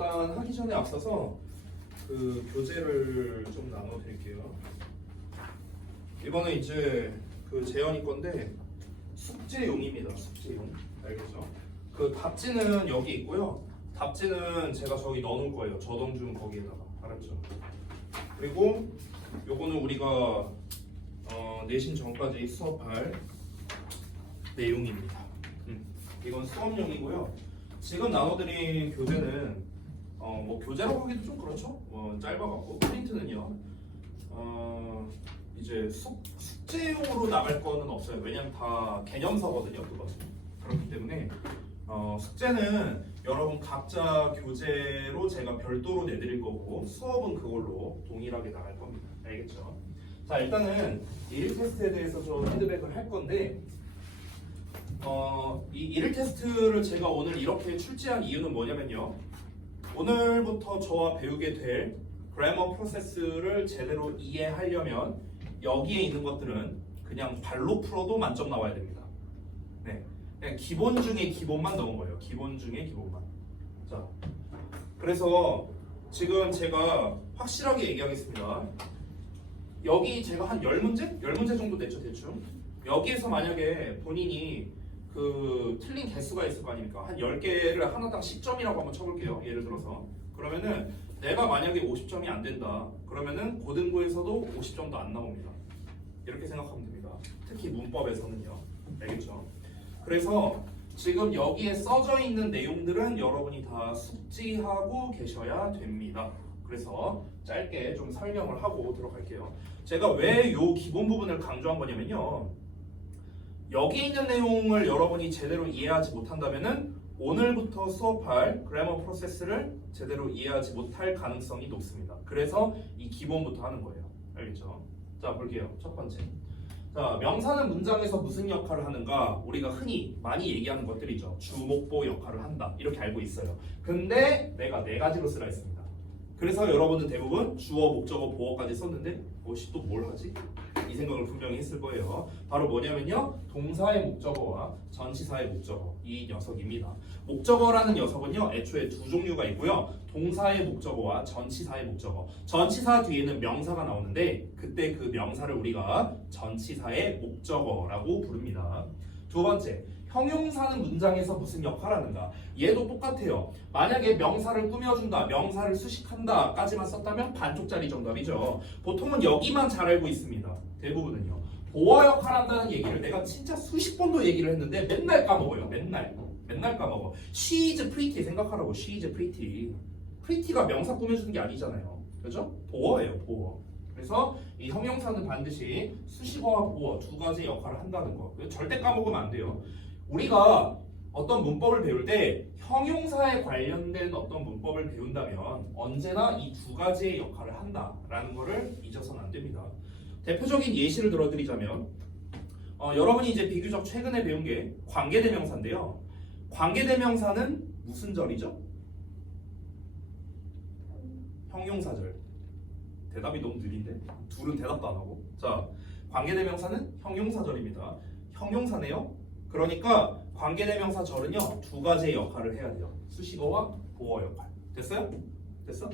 일단 하기 전에 앞서서 그 교재를 좀 나눠드릴게요. 이거는 이제 그 재현이 건데 숙제용입니다. 숙제용. 알겠죠? 그 답지는 여기 있고요. 답지는 제가 저기 넣어놓을 거예요. 저동준 거기에다가. 알았죠? 그리고 요거는 우리가 내신 전까지 수업할 내용입니다. 이건 수업용이고요. 지금 나눠드린 교재는 뭐 교재라고 하기도 좀 그렇죠. 짧아갖고 프린트는요. 이제 숙제용으로 나갈 거는 없어요. 왜냐면 다 개념서거든요. 그것은. 그렇기 때문에 숙제는 여러분 각자 교재로 제가 별도로 내드릴 거고 수업은 그걸로 동일하게 나갈 겁니다. 알겠죠? 자, 일단은 일일 테스트에 대해서 좀 피드백을 할 건데 이 일일 테스트를 제가 오늘 이렇게 출제한 이유는 뭐냐면요. 오늘부터 저와 배우게 될 그래머 프로세스를 제대로 이해하려면 여기에 있는 것들은 그냥 발로 풀어도 만점 나와야 됩니다. 네, 그냥 기본 중에 기본만 넣은 거예요. 기본 중에 기본만. 자, 그래서 지금 제가 확실하게 얘기하겠습니다. 여기 제가 한 10문제? 10문제 정도 냈죠, 대충. 여기에서 만약에 본인이 그 틀린 개수가 있을 거 아닙니까? 한 10개를 하나당 10점이라고 한번 쳐볼게요. 예를 들어서. 그러면은 내가 만약에 50점이 안 된다. 그러면은 고등부에서도 50점도 안 나옵니다. 이렇게 생각하면 됩니다. 특히 문법에서는요. 알겠죠? 그래서 지금 여기에 써져 있는 내용들은 여러분이 다 숙지하고 계셔야 됩니다. 그래서 짧게 좀 설명을 하고 들어갈게요. 제가 왜 이 기본 부분을 강조한 거냐면요. 여기 있는 내용을 여러분이 제대로 이해하지 못한다면은 오늘부터 수업할 그래머 프로세스를 제대로 이해하지 못할 가능성이 높습니다. 그래서 이 기본부터 하는 거예요. 알겠죠? 자, 볼게요. 첫 번째. 자, 명사는 문장에서 무슨 역할을 하는가? 우리가 흔히 많이 얘기하는 것들이죠. 주목보 역할을 한다. 이렇게 알고 있어요. 근데 내가 4가지로 쓰라 했습니다. 그래서 여러분은 대부분 주어, 목적어, 보어까지 썼는데 또 뭘 하지? 이 생각을 분명히 했을 거예요. 바로 뭐냐면요. 동사의 목적어와 전치사의 목적어. 이 녀석입니다. 목적어라는 녀석은요. 애초에 두 종류가 있고요. 동사의 목적어와 전치사의 목적어. 전치사 뒤에는 명사가 나오는데 그때 그 명사를 우리가 전치사의 목적어라고 부릅니다. 두 번째. 형용사는 문장에서 무슨 역할을 하는가? 얘도 똑같아요. 만약에 명사를 꾸며준다, 명사를 수식한다 까지만 썼다면 반쪽짜리 정답이죠. 보통은 여기만 잘 알고 있습니다. 대부분은요. 보어 역할을 한다는 얘기를 내가 진짜 수십 번도 얘기를 했는데 맨날 까먹어요. 맨날 까먹어. She is pretty 생각하라고. She is pretty. pretty가 명사 꾸며주는 게 아니잖아요. 그죠? 보어예요. 보어. 그래서 이 형용사는 반드시 수식어와 보어 두 가지 역할을 한다는 거. 절대 까먹으면 안 돼요. 우리가 어떤 문법을 배울 때 형용사에 관련된 어떤 문법을 배운다면 언제나 이 두 가지의 역할을 한다라는 것을 잊어서는 안 됩니다. 대표적인 예시를 들어드리자면 여러분이 이제 비교적 최근에 배운 게 관계대명사인데요. 관계대명사는 무슨 절이죠? 형용사절. 대답이 너무 느린데? 둘은 대답도 안 하고. 자, 관계대명사는 형용사절입니다. 형용사네요. 그러니까 관계대명사절은요. 두 가지의 역할을 해야 돼요. 수식어와 보어 역할. 됐어요? 됐어?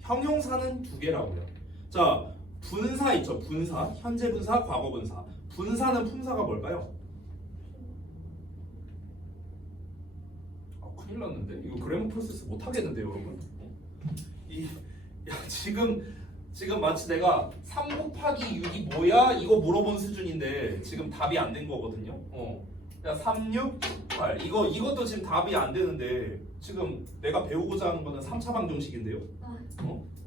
형용사는 두 개라고요. 자, 분사 있죠. 분사. 현재 분사, 과거 분사. 분사는 품사가 뭘까요? 큰일 났는데? 이거 그래머 프로세스 못 하겠는데요, 여러분? 지금 마치 내가 3 곱하기 6이 뭐야? 이거 물어본 수준인데 지금 답이 안 된 거거든요. 야, 3, 6, 8 이것도 지금 답이 안 되는데 지금 내가 배우고자 하는 거는 3차 방정식인데요.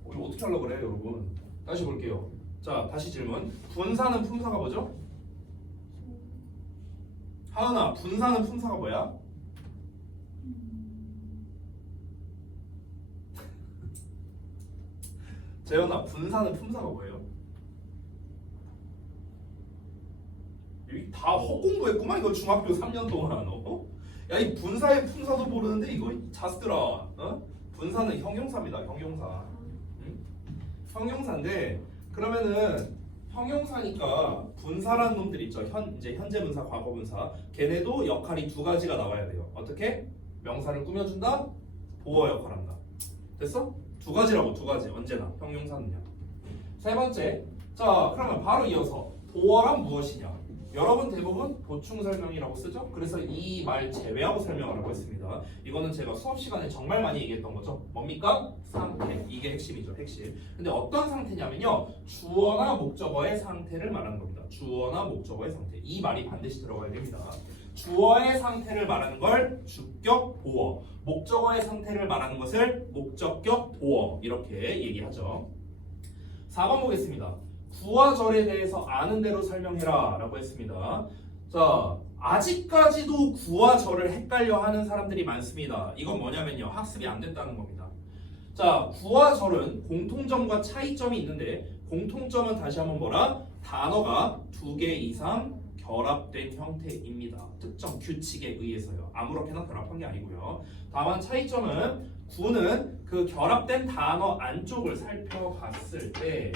이거 어떻게 하려고 그래요, 여러분? 다시 볼게요. 자, 다시 질문. 분사는 품사가 뭐죠? 하은아, 분사는 품사가 뭐야? 재현아, 분사는 품사가 뭐예요? 여기 다 헛공부했구만 이거 중학교 3년 동안. 야, 이 분사의 품사도 모르는데 이거 자스들아. 분사는 형용사입니다. 형용사. 응? 형용사인데 그러면은 형용사니까 분사라는 놈들 있죠. 이제 현재 분사, 과거 분사. 걔네도 역할이 두 가지가 나와야 돼요. 어떻게? 명사를 꾸며준다, 보어 역할한다. 됐어? 두 가지라고 두 가지 언제나 형용사는요. 세 번째, 자 그러면 바로 이어서 도어란 무엇이냐? 여러분 대부분 보충 설명이라고 쓰죠? 그래서 이 말 제외하고 설명하라고 했습니다. 이거는 제가 수업 시간에 정말 많이 얘기했던 거죠. 뭡니까? 상태. 이게 핵심이죠. 핵심. 근데 어떤 상태냐면요. 주어나 목적어의 상태를 말하는 겁니다. 주어나 목적어의 상태. 이 말이 반드시 들어가야 됩니다. 주어의 상태를 말하는 걸 주격 보어, 목적어의 상태를 말하는 것을 목적격 보어 이렇게 얘기하죠. 4번 보겠습니다. 구와 절에 대해서 아는 대로 설명해라 라고 했습니다. 자, 아직까지도 구와 절을 헷갈려 하는 사람들이 많습니다. 이건 뭐냐면요. 학습이 안 됐다는 겁니다. 자, 구와 절은 공통점과 차이점이 있는데 공통점은 다시 한번 뭐라? 단어가 2개 이상 결합된 형태입니다. 특정 규칙에 의해서요. 아무렇게나 결합한 게 아니고요. 다만 차이점은 구는 그 결합된 단어 안쪽을 살펴봤을 때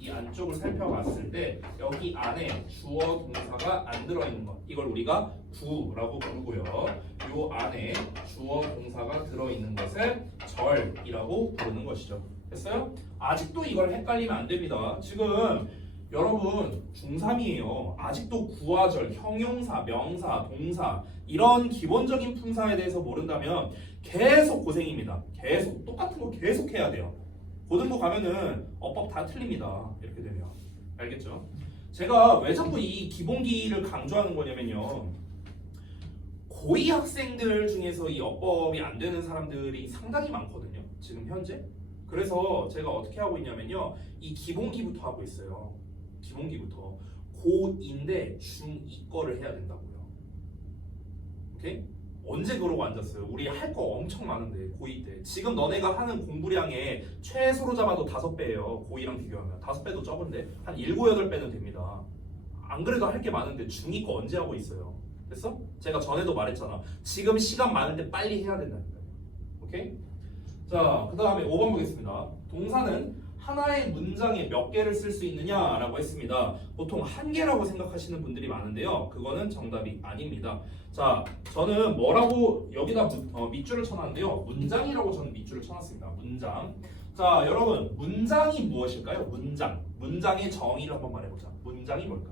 이 안쪽을 살펴봤을 때 여기 안에 주어 동사가 안 들어있는 것 이걸 우리가 구라고 부르고요. 요 안에 주어 동사가 들어있는 것을 절이라고 부르는 것이죠. 됐어요? 아직도 이걸 헷갈리면 안 됩니다. 지금 여러분 중3이에요. 아직도 구와 절, 형용사, 명사, 동사 이런 기본적인 품사에 대해서 모른다면 계속 고생입니다. 계속 똑같은 거 계속 해야 돼요. 고등부 가면은 어법 다 틀립니다. 이렇게 되면 알겠죠? 제가 왜 자꾸 이 기본기를 강조하는 거냐면요. 고2 학생들 중에서 이 어법이 안 되는 사람들이 상당히 많거든요. 지금 현재. 그래서 제가 어떻게 하고 있냐면요. 이 기본기부터 하고 있어요. 기본기부터. 고2인데 중2 거를 해야 된다고요. 오케이? 언제 그러고 앉았어요? 우리 할 거 엄청 많은데 고2 때. 지금 너네가 하는 공부량의 최소로 잡아도 5배예요. 고2랑 비교하면. 5배도 적은데 한 7, 8배는 됩니다. 안 그래도 할 게 많은데 중2 거 언제 하고 있어요? 됐어? 제가 전에도 말했잖아. 지금 시간 많은데 빨리 해야 된다니까요. 오케이? 자, 그 다음에 5번 보겠습니다. 동사는 하나의 문장에 몇 개를 쓸 수 있느냐라고 했습니다. 보통 한 개라고 생각하시는 분들이 많은데요. 그거는 정답이 아닙니다. 자, 저는 뭐라고 여기다 밑줄을 쳐놨는데요. 문장이라고 저는 밑줄을 쳐놨습니다. 문장. 자, 여러분 문장이 무엇일까요? 문장. 문장의 정의를 한번 말해보자. 문장이 뭘까?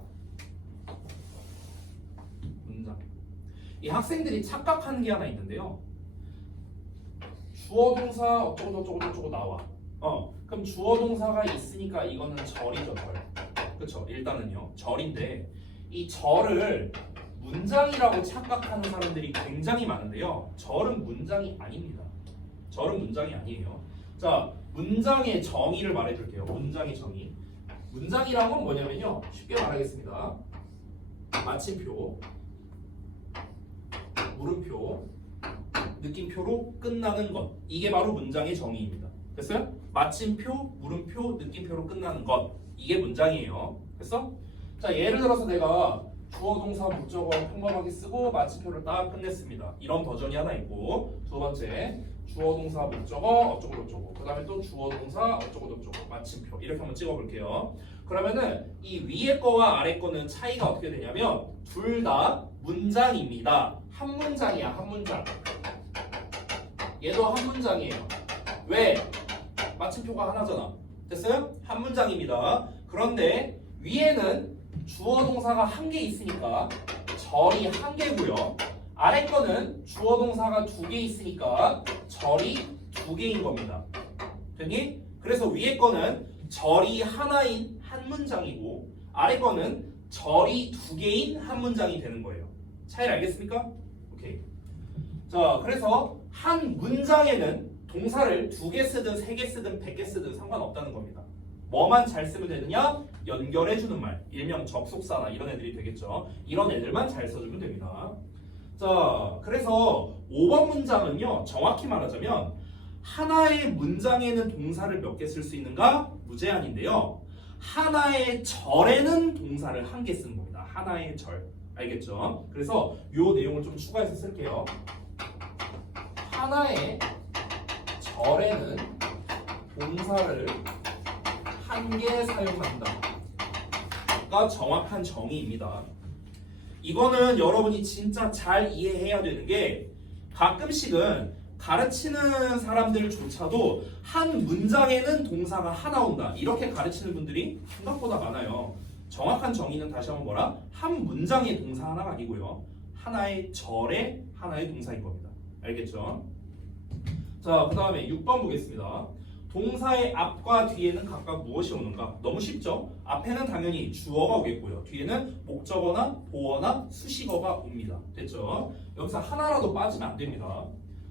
문장. 이 학생들이 착각하는 게 하나 있는데요. 주어 동사 어쩌고 나와. 그럼 주어 동사가 있으니까 이거는 절이죠, 절. 그쵸? 일단은요, 절인데 이 절을 문장이라고 착각하는 사람들이 굉장히 많은데요. 절은 문장이 아닙니다. 절은 문장이 아니에요. 자, 문장의 정의를 말해줄게요. 문장의 정의. 문장이란 건 뭐냐면요. 쉽게 말하겠습니다. 마침표, 물음표, 느낌표로 끝나는 것. 이게 바로 문장의 정의입니다. 됐어요? 마침표, 물음표, 느낌표로 끝나는 것. 이게 문장이에요. 됐어? 자, 예를 들어서 내가 주어, 동사, 목적어 평범하게 쓰고 마침표를 딱 끝냈습니다. 이런 버전이 하나 있고, 두 번째 주어, 동사, 목적어 어쩌고 그 다음에 또 주어, 동사 어쩌고 마침표 이렇게 한번 찍어볼게요. 그러면은 이 위에 거와 아래 거는 차이가 어떻게 되냐면 둘 다 문장입니다. 한 문장이야, 한 문장. 얘도 한 문장이에요. 왜? 마침표가 하나잖아. 됐어요? 한 문장입니다. 그런데 위에는 주어 동사가 한 개 있으니까 절이 한 개고요. 아래 거는 주어 동사가 2개 있으니까 절이 2개인 겁니다. 됐니? 그래서 위에 거는 절이 하나인 한 문장이고 아래 거는 절이 2개인 한 문장이 되는 거예요. 차이를 알겠습니까? 오케이. 자, 그래서 한 문장에는 동사를 2개 쓰든 3개 쓰든 100개 쓰든 상관없다는 겁니다. 뭐만 잘 쓰면 되느냐? 연결해주는 말, 일명 접속사나 이런 애들이 되겠죠. 이런 애들만 잘 써주면 됩니다. 자, 그래서 5번 문장은요, 정확히 말하자면 하나의 문장에는 동사를 몇 개 쓸 수 있는가? 무제한인데요. 하나의 절에는 동사를 1개 쓰는 겁니다. 하나의 절. 알겠죠? 그래서 이 내용을 좀 추가해서 쓸게요. 하나의 절에는 동사를 1개 사용한다가 정확한 정의입니다. 이거는 여러분이 진짜 잘 이해해야 되는 게 가끔씩은 가르치는 사람들조차도 한 문장에는 동사가 하나 온다 이렇게 가르치는 분들이 생각보다 많아요. 정확한 정의는 다시 한번 뭐라? 한 문장의 동사 하나가 아니고요. 하나의 절의 하나의 동사인 겁니다. 알겠죠? 자, 그 다음에 6번 보겠습니다. 동사의 앞과 뒤에는 각각 무엇이 오는가? 너무 쉽죠? 앞에는 당연히 주어가 오겠고요. 뒤에는 목적어나 보어나 수식어가 옵니다. 됐죠? 여기서 하나라도 빠지면 안 됩니다.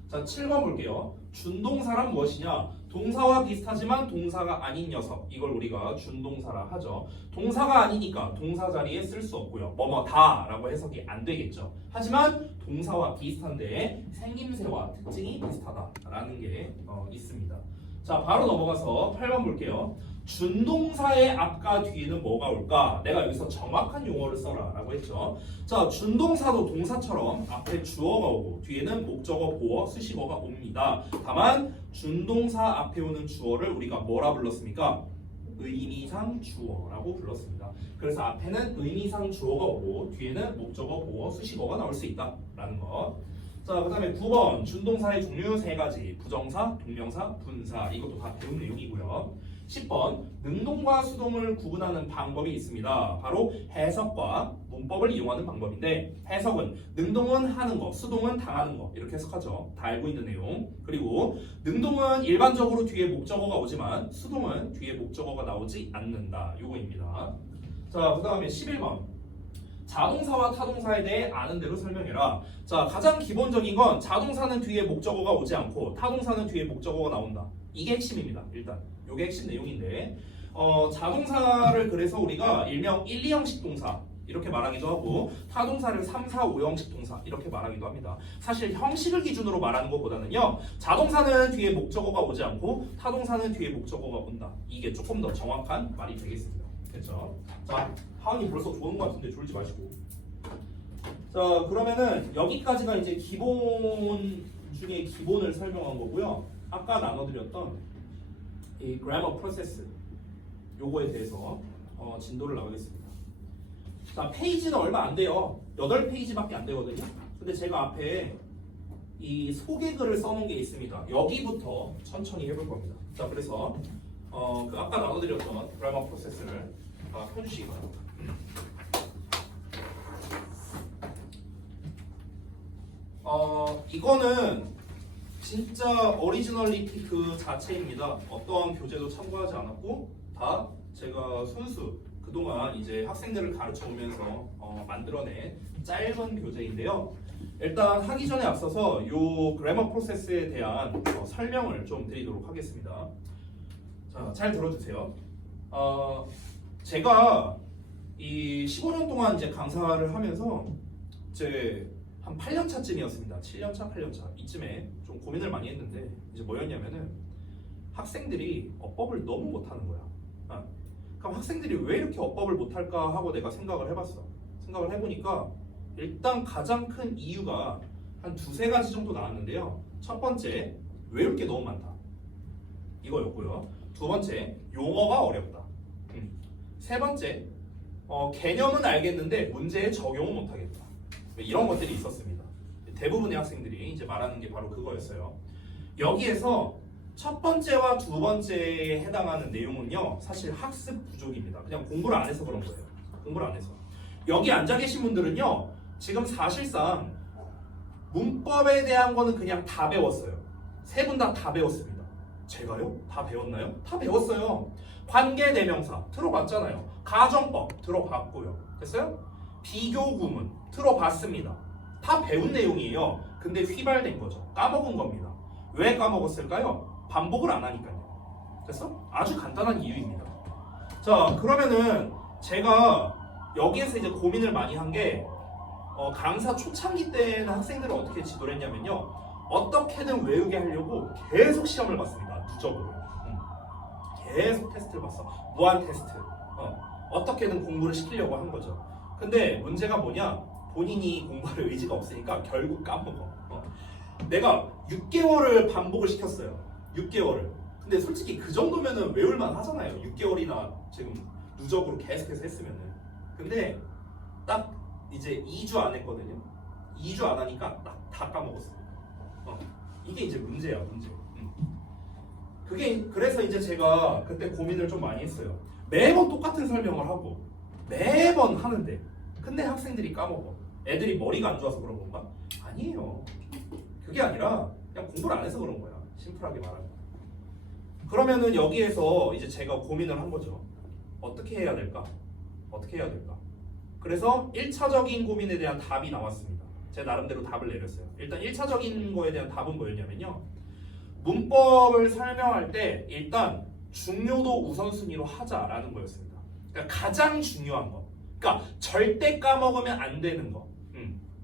자, 7번 볼게요. 준동사란 무엇이냐? 동사와 비슷하지만 동사가 아닌 녀석. 이걸 우리가 준동사라 하죠. 동사가 아니니까 동사 자리에 쓸 수 없고요. 뭐뭐다 라고 해석이 안 되겠죠. 하지만 동사와 비슷한데 생김새와 특징이 비슷하다라는 게 있습니다. 자, 바로 넘어가서 8번 볼게요. 준동사의 앞과 뒤에는 뭐가 올까? 내가 여기서 정확한 용어를 써라 라고 했죠. 자, 준동사도 동사처럼 앞에 주어가 오고 뒤에는 목적어, 보어, 수식어가 옵니다. 다만 준동사 앞에 오는 주어를 우리가 뭐라 불렀습니까? 의미상 주어라고 불렀습니다. 그래서 앞에는 의미상 주어가 오고 뒤에는 목적어, 보어, 수식어가 나올 수 있다라는 것. 자, 그 다음에 9번 준동사의 종류 3가지 부정사, 동명사, 분사 이것도 다 배운 내용이고요. 10번 능동과 수동을 구분하는 방법이 있습니다. 바로 해석과 문법을 이용하는 방법인데 해석은 능동은 하는 거, 수동은 당하는 거 이렇게 해석하죠. 다 알고 있는 내용. 그리고 능동은 일반적으로 뒤에 목적어가 오지만 수동은 뒤에 목적어가 나오지 않는다. 요거입니다. 자, 그 다음에 11번 자동사와 타동사에 대해 아는 대로 설명해라. 자, 가장 기본적인 건 자동사는 뒤에 목적어가 오지 않고 타동사는 뒤에 목적어가 나온다. 이게 핵심입니다. 일단 이게 핵심 내용인데 자동사를 그래서 우리가 일명 1, 2형식 동사 이렇게 말하기도 하고 타동사를 3, 4, 5형식 동사 이렇게 말하기도 합니다. 사실 형식을 기준으로 말하는 것보다는요 자동사는 뒤에 목적어가 오지 않고 타동사는 뒤에 목적어가 온다. 이게 조금 더 정확한 말이 되겠습니다. 됐죠? 자, 하은이 벌써 좋은 것 같은데 졸지 마시고. 자, 그러면은 여기까지가 이제 기본 중에 기본을 설명한 거고요. 아까 나눠드렸던 이 grammar process 요거에 대해서 진도를 나가겠습니다. 자, 페이지는 얼마 안 돼요. 8페이지밖에 안 되거든요. 근데 제가 앞에 이 소개글을 써놓은 게 있습니다. 여기부터 천천히 해볼 겁니다. 자, 그래서 그 아까 나눠드렸던 grammar process를 펴주시기 바랍니다. 이거는 진짜 오리지널리티 그 자체입니다. 어떠한 교재도 참고하지 않았고 다 제가 손수 그동안 이제 학생들을 가르쳐 오면서 만들어낸 짧은 교재인데요. 일단 하기 전에 앞서서 요 그래머 프로세스에 대한 설명을 좀 드리도록 하겠습니다. 자, 잘 들어주세요. 제가 이 15년 동안 이제 강사를 하면서 이제 한 8년 차쯤이었습니다. 7년 차, 8년 차 이쯤에 좀 고민을 많이 했는데 이제 뭐였냐면은 학생들이 어법을 너무 못하는 거야. 그럼 학생들이 왜 이렇게 어법을 못할까 하고 내가 생각을 해봤어. 생각을 해보니까 일단 가장 큰 이유가 한 2-3가지 정도 나왔는데요. 첫 번째, 외울 게 너무 많다. 이거였고요. 두 번째, 용어가 어렵다. 세 번째, 개념은 알겠는데 문제에 적용은 못하겠다. 이런 것들이 있었습니다. 대부분의 학생들이 이제 말하는 게 바로 그거였어요. 여기에서 첫 번째와 두 번째에 해당하는 내용은요, 사실 학습 부족입니다. 그냥 공부를 안 해서 그런 거예요. 공부를 안 해서. 여기 앉아 계신 분들은요, 지금 사실상 문법에 대한 거는 그냥 다 배웠어요. 세 분 다 배웠습니다. 제가요? 다 배웠나요? 다 배웠어요. 관계대명사 들어봤잖아요. 가정법 들어봤고요. 됐어요? 비교구문 들어봤습니다. 다 배운 내용이에요. 근데 휘발된 거죠. 까먹은 겁니다. 왜 까먹었을까요? 반복을 안 하니까요. 됐어? 아주 간단한 이유입니다. 자, 그러면은 제가 여기에서 이제 고민을 많이 한 게 강사 초창기 때는 학생들을 어떻게 지도를 했냐면요. 어떻게든 외우게 하려고 계속 시험을 봤습니다. 누적으로. 계속 테스트를 봤어. 무한 테스트. 어떻게든 공부를 시키려고 한 거죠. 근데 문제가 뭐냐? 본인이 공부할 의지가 없으니까 결국 까먹어. 내가 6개월을 반복을 시켰어요. 6개월을. 근데 솔직히 그 정도면은 외울만 하잖아요. 6개월이나 지금 누적으로 계속해서 했으면은. 근데 딱 이제 2주 안 했거든요. 2주 안 하니까 딱 다 까먹었어요. 이게 이제 문제야, 문제. 그게 그래서 이제 제가 그때 고민을 좀 많이 했어요. 매번 똑같은 설명을 하고 매번 하는데 근데 학생들이 까먹어. 애들이 머리가 안 좋아서 그런 건가? 아니에요. 그게 아니라 그냥 공부를 안 해서 그런 거야. 심플하게 말하면. 그러면은 여기에서 이제 제가 고민을 한 거죠. 어떻게 해야 될까? 어떻게 해야 될까? 그래서 1차적인 고민에 대한 답이 나왔습니다. 제 나름대로 답을 내렸어요. 일단 1차적인 거에 대한 답은 뭐였냐면요. 문법을 설명할 때 일단 중요도 우선순위로 하자라는 거였습니다. 그러니까 가장 중요한 거. 그러니까 절대 까먹으면 안 되는 거.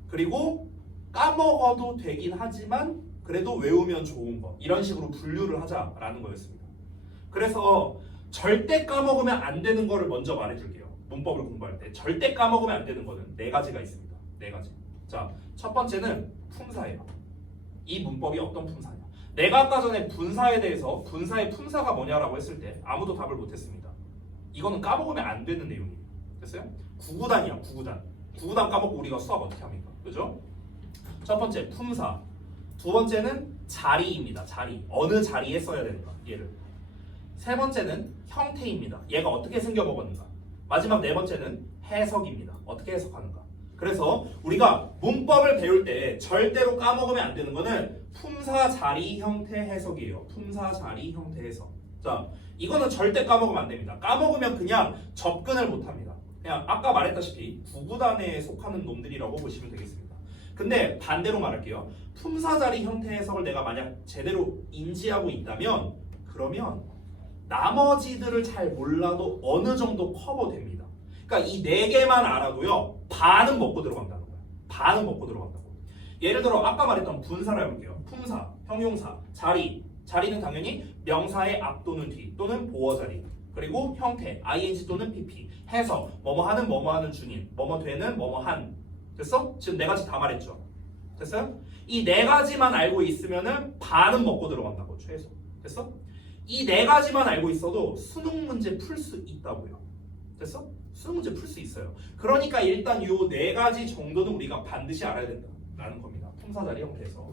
그리고 까먹어도 되긴 하지만 그래도 외우면 좋은 거. 이런 식으로 분류를 하자라는 거였습니다. 그래서 절대 까먹으면 안 되는 거를 먼저 말해줄게요. 문법을 공부할 때 절대 까먹으면 안 되는 거는 네 가지가 있습니다. 네 가지. 자, 첫 번째는 품사예요. 이 문법이 어떤 품사냐? 내가 아까 전에 분사에 대해서 분사의 품사가 뭐냐라고 했을 때 아무도 답을 못했습니다. 이거는 까먹으면 안 되는 내용이에요. 됐어요? 구구단이야, 구구단. 구구단 까먹고 우리가 수학 어떻게 합니까? 그죠? 첫 번째 품사. 두 번째는 자리입니다. 자리. 어느 자리에 써야 되는가? 얘를. 세 번째는 형태입니다. 얘가 어떻게 생겨 먹었는가? 마지막 네 번째는 해석입니다. 어떻게 해석하는가? 그래서 우리가 문법을 배울 때 절대로 까먹으면 안 되는 거는 품사, 자리, 형태, 해석이에요. 품사, 자리, 형태, 해석. 자, 이거는 절대 까먹으면 안 됩니다. 까먹으면 그냥 접근을 못 합니다. 그냥 아까 말했다시피 구구단에 속하는 놈들이라고 보시면 되겠습니다. 근데 반대로 말할게요. 품사, 자리, 형태, 해석을 내가 만약 제대로 인지하고 있다면 그러면 나머지들을 잘 몰라도 어느 정도 커버됩니다. 그러니까 이 네 개만 알아도요. 반은 먹고 들어간다는 거야. 반은 먹고 들어간다고. 예를 들어 아까 말했던 분사를 해볼게요. 품사, 형용사, 자리. 자리는 당연히 명사의 앞 또는 뒤 또는 보어 자리. 그리고 형태, ing 또는 pp. 해석, 뭐뭐 하는 뭐뭐 하는 중인, 뭐뭐 되는 뭐뭐 한. 됐어? 지금 네 가지 다 말했죠. 됐어요? 이 네 가지만 알고 있으면은 반은 먹고 들어간다고 최소. 됐어? 이 네 가지만 알고 있어도 수능 문제 풀 수 있다고요. 됐어? 수능 문제 풀 수 있어요. 그러니까 일단 요 네 가지 정도는 우리가 반드시 알아야 된다라는 겁니다. 품사, 자리, 형태에서.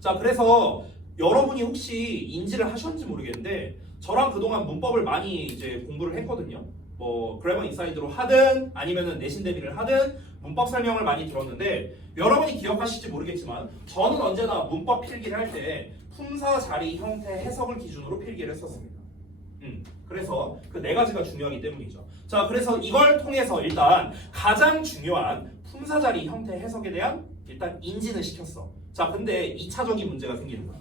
자, 그래서 여러분이 혹시 인지를 하셨는지 모르겠는데 저랑 그동안 문법을 많이 이제 공부를 했거든요. 뭐 그래머 인사이드로 하든 아니면은 내신 대비를 하든 문법 설명을 많이 들었는데 여러분이 기억하실지 모르겠지만 저는 언제나 문법 필기를 할 때 품사, 자리, 형태, 해석을 기준으로 필기를 했었습니다. 그래서 그 네 가지가 중요하기 때문이죠. 자, 그래서 이걸 통해서 일단 가장 중요한 품사, 자리, 형태, 해석에 대한 일단 인지는 시켰어. 자, 근데 2차적인 문제가 생기는 거야.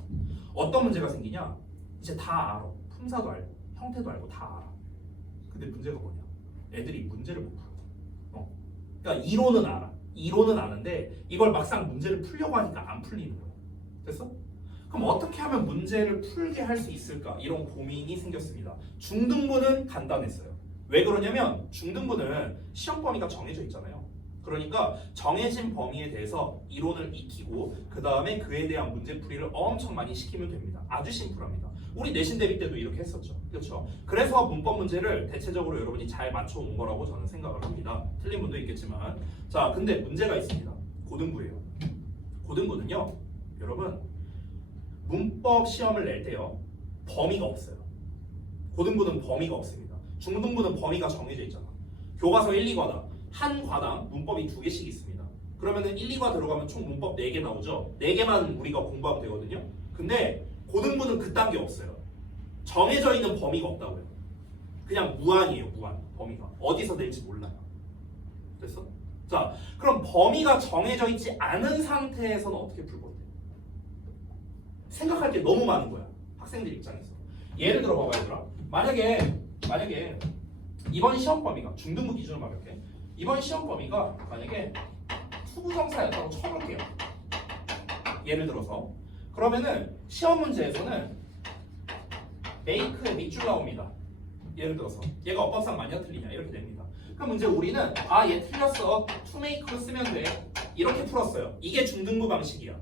어떤 문제가 생기냐? 이제 다 알아. 품사도 알고 형태도 알고 다 알아. 근데 문제가 뭐냐? 애들이 문제를 못 풀어. 그러니까 이론은 알아. 이론은 아는데 이걸 막상 문제를 풀려고 하니까 안 풀리는 거야. 됐어? 그럼 어떻게 하면 문제를 풀게 할 수 있을까? 이런 고민이 생겼습니다. 중등부는 간단했어요. 왜 그러냐면 중등부는 시험 범위가 정해져 있잖아요. 그러니까 정해진 범위에 대해서 이론을 익히고 그 다음에 그에 대한 문제풀이를 엄청 많이 시키면 됩니다. 아주 심플합니다. 우리 내신 대비 때도 이렇게 했었죠. 그렇죠? 그래서 문법 문제를 대체적으로 여러분이 잘 맞춰온 거라고 저는 생각을 합니다. 틀린 분도 있겠지만 자, 근데 문제가 있습니다. 고등부예요. 고등부는요. 여러분 문법 시험을 낼 때요. 범위가 없어요. 고등부는 범위가 없습니다. 중등부는 범위가 정해져 있잖아. 교과서 1, 2과다. 한 과당 문법이 2개씩 있습니다. 그러면은 1, 2과 들어가면 총 문법 4개 나오죠. 4개만 우리가 공부하면 되거든요. 근데 고등부는 그딴 게 없어요. 정해져 있는 범위가 없다고요. 그냥 무한이에요. 무한. 범위가. 어디서 낼지 몰라요. 됐어? 자, 그럼 범위가 정해져 있지 않은 상태에서는 어떻게 풀 건데? 생각할 게 너무 많은 거야. 학생들 입장에서. 예를 들어 봐봐 얘들아. 만약에 이번 시험 범위가 중등부 기준으로 말할게. 이번 시험 범위가 만약에 투부정사였다고 쳐볼게요. 예를 들어서 그러면은 시험 문제에서는 make에 밑줄 나옵니다. 예를 들어서 얘가 어법상 맞냐 틀리냐 이렇게 됩니다. 그럼 이제 우리는 얘 틀렸어. to make로 쓰면 돼. 이렇게 풀었어요. 이게 중등부 방식이야.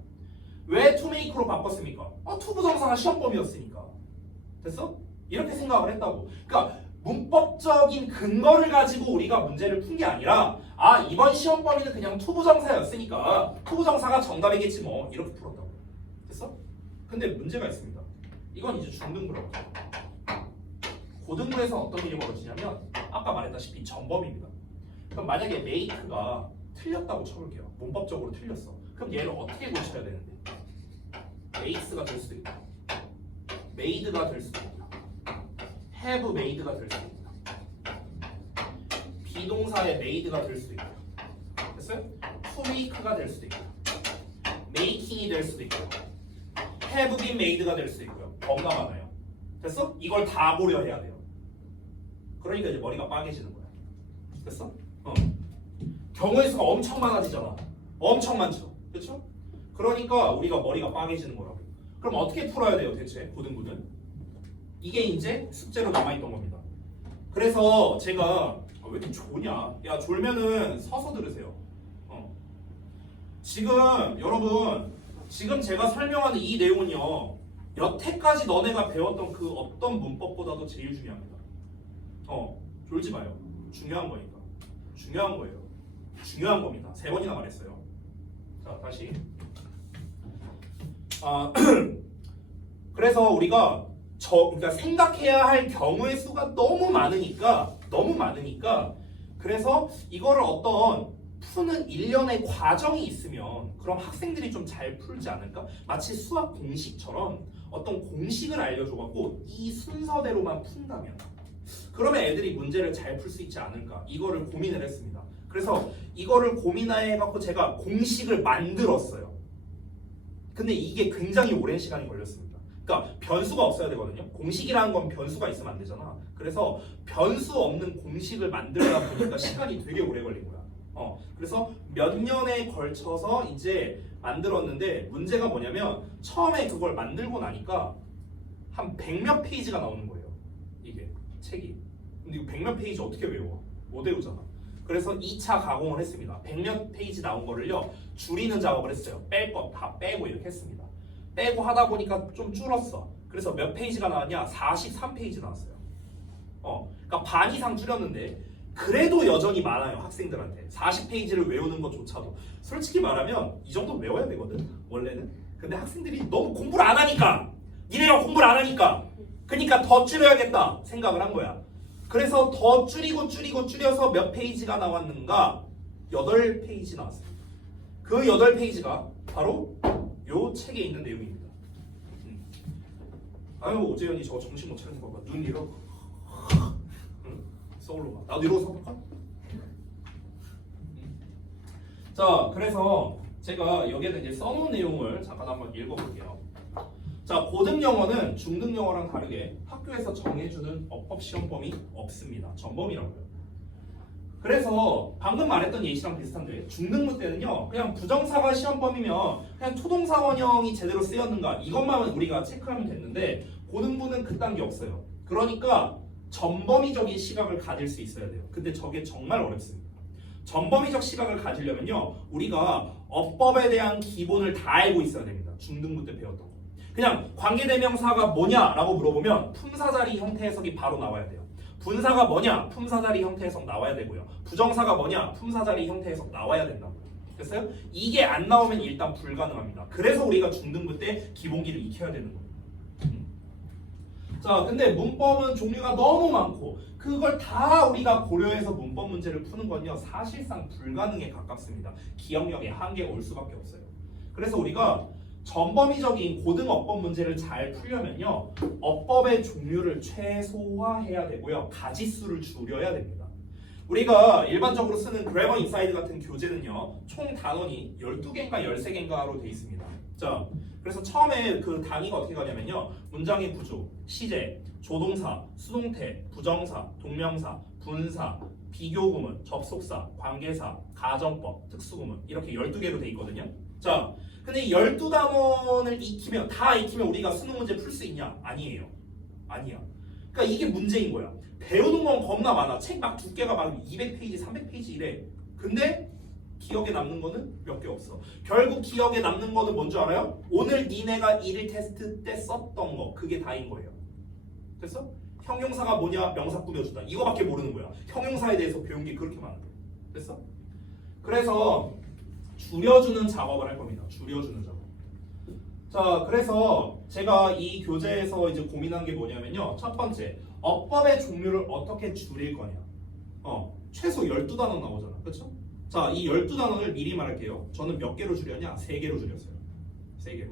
왜 to make로 바꿨습니까? 투부정사가 시험 범위였으니까. 됐어? 이렇게 생각을 했다고. 그러니까 문법적인 근거를 가지고 우리가 문제를 푼 게 아니라 이번 시험 범위는 그냥 투부정사였으니까 투부정사가 정답이겠지 뭐 이렇게 풀었다고. 됐어? 근데 문제가 있습니다. 이건 이제 중등부라고. 고등부에서 어떤 일이 벌어지냐면 아까 말했다시피 전범입니다. 그럼 만약에 make가 틀렸다고 쳐볼게요. 문법적으로 틀렸어. 그럼 얘를 어떻게 고쳐야 되는데? makes가 될 수도 있다. made가 될 수도 있다. have made가 될 수도 있다. 비동사의 made가 될 수도 있다. 됐어요? to make가 될 수도 있다. making이 될 수도 있고 have been made가 될 수도 있고요. 겁나 많아요. 됐어? 이걸 다 고려해야 돼요. 그러니까 이제 머리가 빠개지는 거야. 됐어? 경우의 수가 엄청 많아지잖아. 엄청 많죠. 그렇죠? 그러니까 우리가 머리가 빠개지는 거라고. 그럼 어떻게 풀어야 돼요, 대체 고등부는? 이게 이제 숙제로 남아있던 겁니다. 그래서 제가 왜 이렇게 졸냐? 야, 졸면은 서서 들으세요. 지금 여러분, 지금 제가 설명하는 이 내용은요, 여태까지 너네가 배웠던 그 어떤 문법보다도 제일 중요합니다. 졸지 마요. 중요한 거니까. 중요한 거예요. 중요한 겁니다. 3번이나 말했어요. 자, 다시. 그래서 우리가 그러니까 생각해야 할 경우의 수가 너무 많으니까 그래서 이거를 어떤 푸는 일련의 과정이 있으면 그럼 학생들이 좀 잘 풀지 않을까? 마치 수학 공식처럼 어떤 공식을 알려줘갖고 이 순서대로만 푼다면 그러면 애들이 문제를 잘 풀 수 있지 않을까? 이거를 고민을 했습니다. 그래서 이거를 고민해갖고 제가 공식을 만들었어요. 근데 이게 굉장히 오랜 시간이 걸렸습니다. 그러니까 변수가 없어야 되거든요. 공식이라는 건 변수가 있으면 안 되잖아. 그래서 변수 없는 공식을 만들다 보니까 시간이 되게 오래 걸린 거야. 그래서 몇 년에 걸쳐서 이제 만들었는데 문제가 뭐냐면 처음에 그걸 만들고 나니까 한 100몇 페이지가 나오는 거예요. 이게 책이. 근데 이거 100몇 페이지 어떻게 외워? 못 외우잖아. 그래서 2차 가공을 했습니다. 100몇 페이지 나온 거를요 줄이는 작업을 했어요. 뺄 거 다 빼고 이렇게 했습니다. 빼고 하다 보니까 좀 줄었어. 그래서 몇 페이지가 나왔냐? 43페이지 나왔어요. 그러니까 반 이상 줄였는데 그래도 여전히 많아요. 학생들한테 40페이지를 외우는 것조차도 솔직히 말하면 이 정도 외워야 되거든 원래는. 근데 학생들이 너무 공부를 안 하니까 니네가 공부를 안 하니까 그러니까 더 줄여야겠다 생각을 한 거야. 그래서 더 줄여서 몇 페이지가 나왔는가? 8페이지 나왔어요. 그 8페이지가 바로 요 책에 있는 내용입니다. 아유 오재현이 저거 정신 못 차리는 거 봐. 눈 이러고 서울로 가. 나도 이러고 서볼까? 자, 그래서 제가 여기에는 이제 써놓은 내용을 잠깐 한번 읽어볼게요. 자, 고등 영어는 중등 영어랑 다르게 학교에서 정해주는 어법 시험범위 없습니다. 전범이라고요. 그래서 방금 말했던 예시랑 비슷한데 중등부 때는요 그냥 부정사가 시험범위면 그냥 투동사 원형이 제대로 쓰였는가 이것만 우리가 체크하면 됐는데 고등부는 그딴 게 없어요. 그러니까 전범위적인 시각을 가질 수 있어야 돼요. 근데 저게 정말 어렵습니다. 전범위적 시각을 가지려면요 우리가 어법에 대한 기본을 다 알고 있어야 됩니다. 중등부 때 배웠던 거. 그냥 관계대명사가 뭐냐라고 물어보면 품사자리 형태 해석이 바로 나와야 돼요. 분사가 뭐냐? 품사자리 형태 해석 나와야 되고요. 부정사가 뭐냐? 품사자리 형태 해석 나와야 된다고요. 됐어요? 이게 안 나오면 일단 불가능합니다. 그래서 우리가 중등부 때 기본기를 익혀야 되는 거예요. 자, 근데 문법은 종류가 너무 많고 그걸 다 우리가 고려해서 문법 문제를 푸는 건요 사실상 불가능에 가깝습니다. 기억력에 한계가 올 수밖에 없어요. 그래서 우리가 전범위적인 고등 어법 문제를 잘 풀려면요 어법의 종류를 최소화해야 되고요 가지수를 줄여야 됩니다. 우리가 일반적으로 쓰는 그래머 인사이드 같은 교재는요 총 단원이 12개인가 13개인가로 되어 있습니다. 자, 그래서 처음에 그 단위가 어떻게 가냐면요 문장의 구조, 시제, 조동사, 수동태, 부정사, 동명사, 분사, 비교구문, 접속사, 관계사, 가정법, 특수구문 이렇게 12개로 되어 있거든요. 자, 근데 이 12단원을 다 익히면 우리가 수능 문제 풀 수 있냐? 아니에요. 아니야. 그러니까 이게 문제인 거야. 배우는 건 겁나 많아. 책 막 두께가 막 200페이지, 300페이지 이래. 근데 기억에 남는 거는 몇 개 없어. 결국 기억에 남는 거는 뭔지 알아요? 오늘 니네가 1일 테스트 때 썼던 거. 그게 다인 거예요. 됐어? 형용사가 뭐냐? 명사 꾸며준다. 이거밖에 모르는 거야. 형용사에 대해서 배운 게 그렇게 많아. 됐어? 그래서 줄여주는 작업을 할 겁니다. 줄여주는 작업. 자, 그래서 제가 이 교재에서 이제 고민한 게 뭐냐면요. 첫 번째, 어법의 종류를 어떻게 줄일 거냐. 최소 12단원 나오잖아. 그렇죠? 자, 이 12단원을 미리 말할게요. 저는 몇 개로 줄였냐? 3개로 줄였어요. 3개로.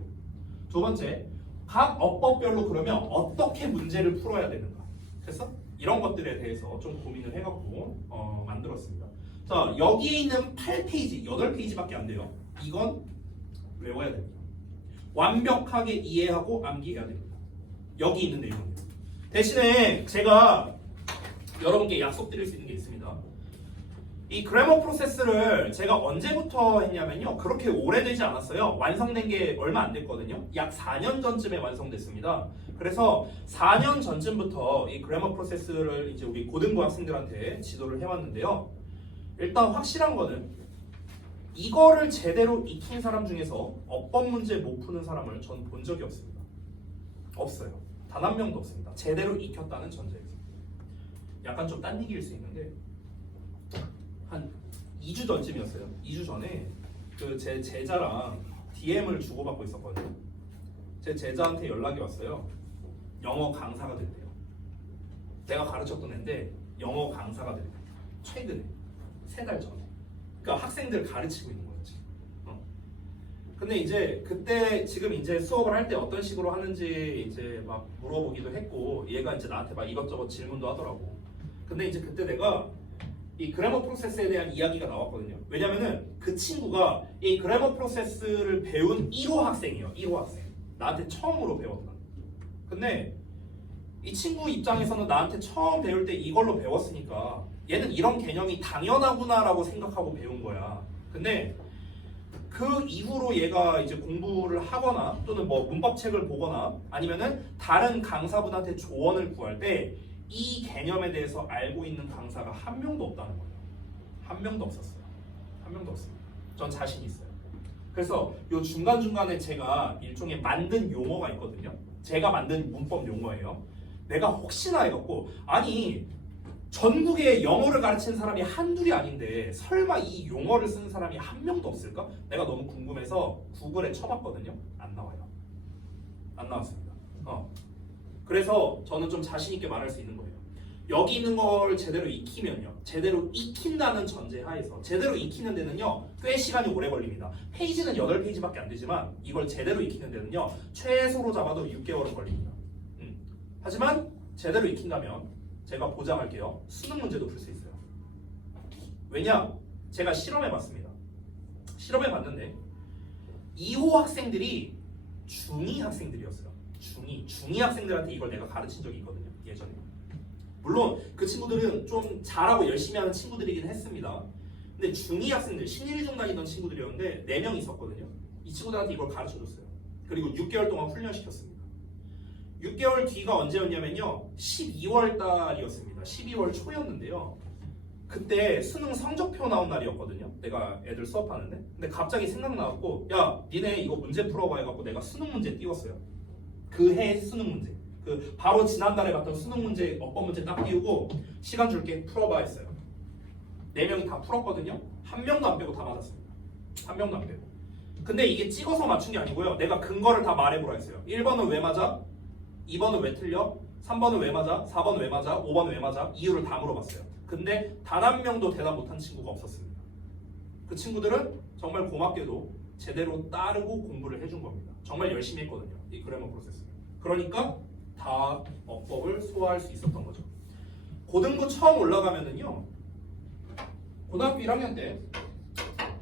두 번째, 각 어법별로 그러면 어떻게 문제를 풀어야 되는가. 그래서 이런 것들에 대해서 좀 고민을 해갖고 만들었습니다. 자, 여기에 있는 8페이지, 8페이지밖에 안 돼요. 이건 외워야 됩니다. 완벽하게 이해하고 암기해야 됩니다. 여기 있는 내용입니다. 대신에 제가 여러분께 약속드릴 수 있는 게 있습니다. 이 그래머 프로세스를 제가 언제부터 했냐면요. 그렇게 오래되지 않았어요. 완성된 게 얼마 안 됐거든요. 약 4년 전쯤에 완성됐습니다. 그래서 4년 전쯤부터 이 그래머 프로세스를 이제 우리 고등부 학생들한테 지도를 해왔는데요. 일단 확실한 거는 이거를 제대로 익힌 사람 중에서 어법 문제 못 푸는 사람을 전 본 적이 없습니다. 없어요. 단 한 명도 없습니다. 제대로 익혔다는 전제에서. 약간 좀 딴 얘기일 수 있는데 한 2주 전쯤이었어요. 2주 전에 그 제 제자랑 DM을 주고받고 있었거든요. 제 제자한테 연락이 왔어요. 영어 강사가 됐대요. 내가 가르쳤던 애인데 영어 강사가 됐대요. 최근에 3달 전에. 그러니까 학생들 가르치고 있는 거였지. 근데 이제 그때 지금 이제 수업을 할 때 어떤 식으로 하는지 이제 막 물어보기도 했고 얘가 이제 나한테 막 이것저것 질문도 하더라고. 근데 이제 그때 내가 이 그래머 프로세스에 대한 이야기가 나왔거든요. 왜냐면은 그 친구가 이 그래머 프로세스를 배운 1호 학생이에요. 1호 학생. 나한테 처음으로 배웠던. 근데 이 친구 입장에서는 나한테 처음 배울 때 이걸로 배웠으니까 얘는 이런 개념이 당연하구나라고 생각하고 배운 거야. 근데 그 이후로 얘가 이제 공부를 하거나 또는 뭐 문법책을 보거나 아니면은 다른 강사분한테 조언을 구할 때 이 개념에 대해서 알고 있는 강사가 한 명도 없다는 거예요. 한 명도 없었어요. 한 명도 없습니다. 전 자신 있어요. 그래서 요 중간중간에 제가 일종의 만든 용어가 있거든요. 제가 만든 문법 용어예요. 내가 혹시나 해갖고 아니 전국에 영어를 가르치는 사람이 한둘이 아닌데 설마 이 용어를 쓰는 사람이 한 명도 없을까? 내가 너무 궁금해서 구글에 쳐봤거든요. 안 나와요. 안 나왔습니다. 그래서 저는 좀 자신 있게 말할 수 있는 거예요. 여기 있는 걸 제대로 익히면요. 제대로 익힌다는 전제 하에서 제대로 익히는 데는요. 꽤 시간이 오래 걸립니다. 페이지는 8페이지밖에 안 되지만 이걸 제대로 익히는 데는요. 최소로 잡아도 6개월은 걸립니다. 하지만 제대로 익힌다면 제가 보장할게요. 수능 문제도 풀 수 있어요. 왜냐? 제가 실험해봤습니다. 실험해봤는데 2호 학생들이 중2 학생들이었어요. 중2 학생들한테 이걸 내가 가르친 적이 있거든요. 예전에. 물론 그 친구들은 좀 잘하고 열심히 하는 친구들이긴 했습니다. 근데 중2 학생들, 신일중 다니던 친구들이었는데 4명 있었거든요. 이 친구들한테 이걸 가르쳐줬어요. 그리고 6개월 동안 훈련시켰습니다. 6개월 뒤가 언제였냐면요. 12월 달이었습니다. 12월 초였는데요. 그때 수능 성적표 나온 날이었거든요. 내가 애들 수업하는데. 근데 갑자기 생각나갖고 야 니네 이거 문제 풀어봐 해갖고 내가 수능 문제 띄웠어요. 그 해 수능 문제. 그 바로 지난달에 봤던 수능 문제, 어법 문제 딱 띄우고 시간 줄게 풀어봐 했어요. 4명이 다 풀었거든요. 한 명도 안 빼고 다 맞았습니다. 한 명도 안 빼고. 근데 이게 찍어서 맞춘 게 아니고요. 내가 근거를 다 말해보라 했어요. 1번은 왜 맞아? 2번은 왜 틀려? 3번은 왜 맞아? 4번은 왜 맞아? 5번은 왜 맞아? 이유를 다 물어봤어요. 근데 단 한 명도 대답 못한 친구가 없었습니다. 그 친구들은 정말 고맙게도 제대로 따르고 공부를 해준 겁니다. 정말 열심히 했거든요. 이 그래머 프로세스. 그러니까 다 어법을 소화할 수 있었던 거죠. 고등부 처음 올라가면은요. 고등학교 1학년 때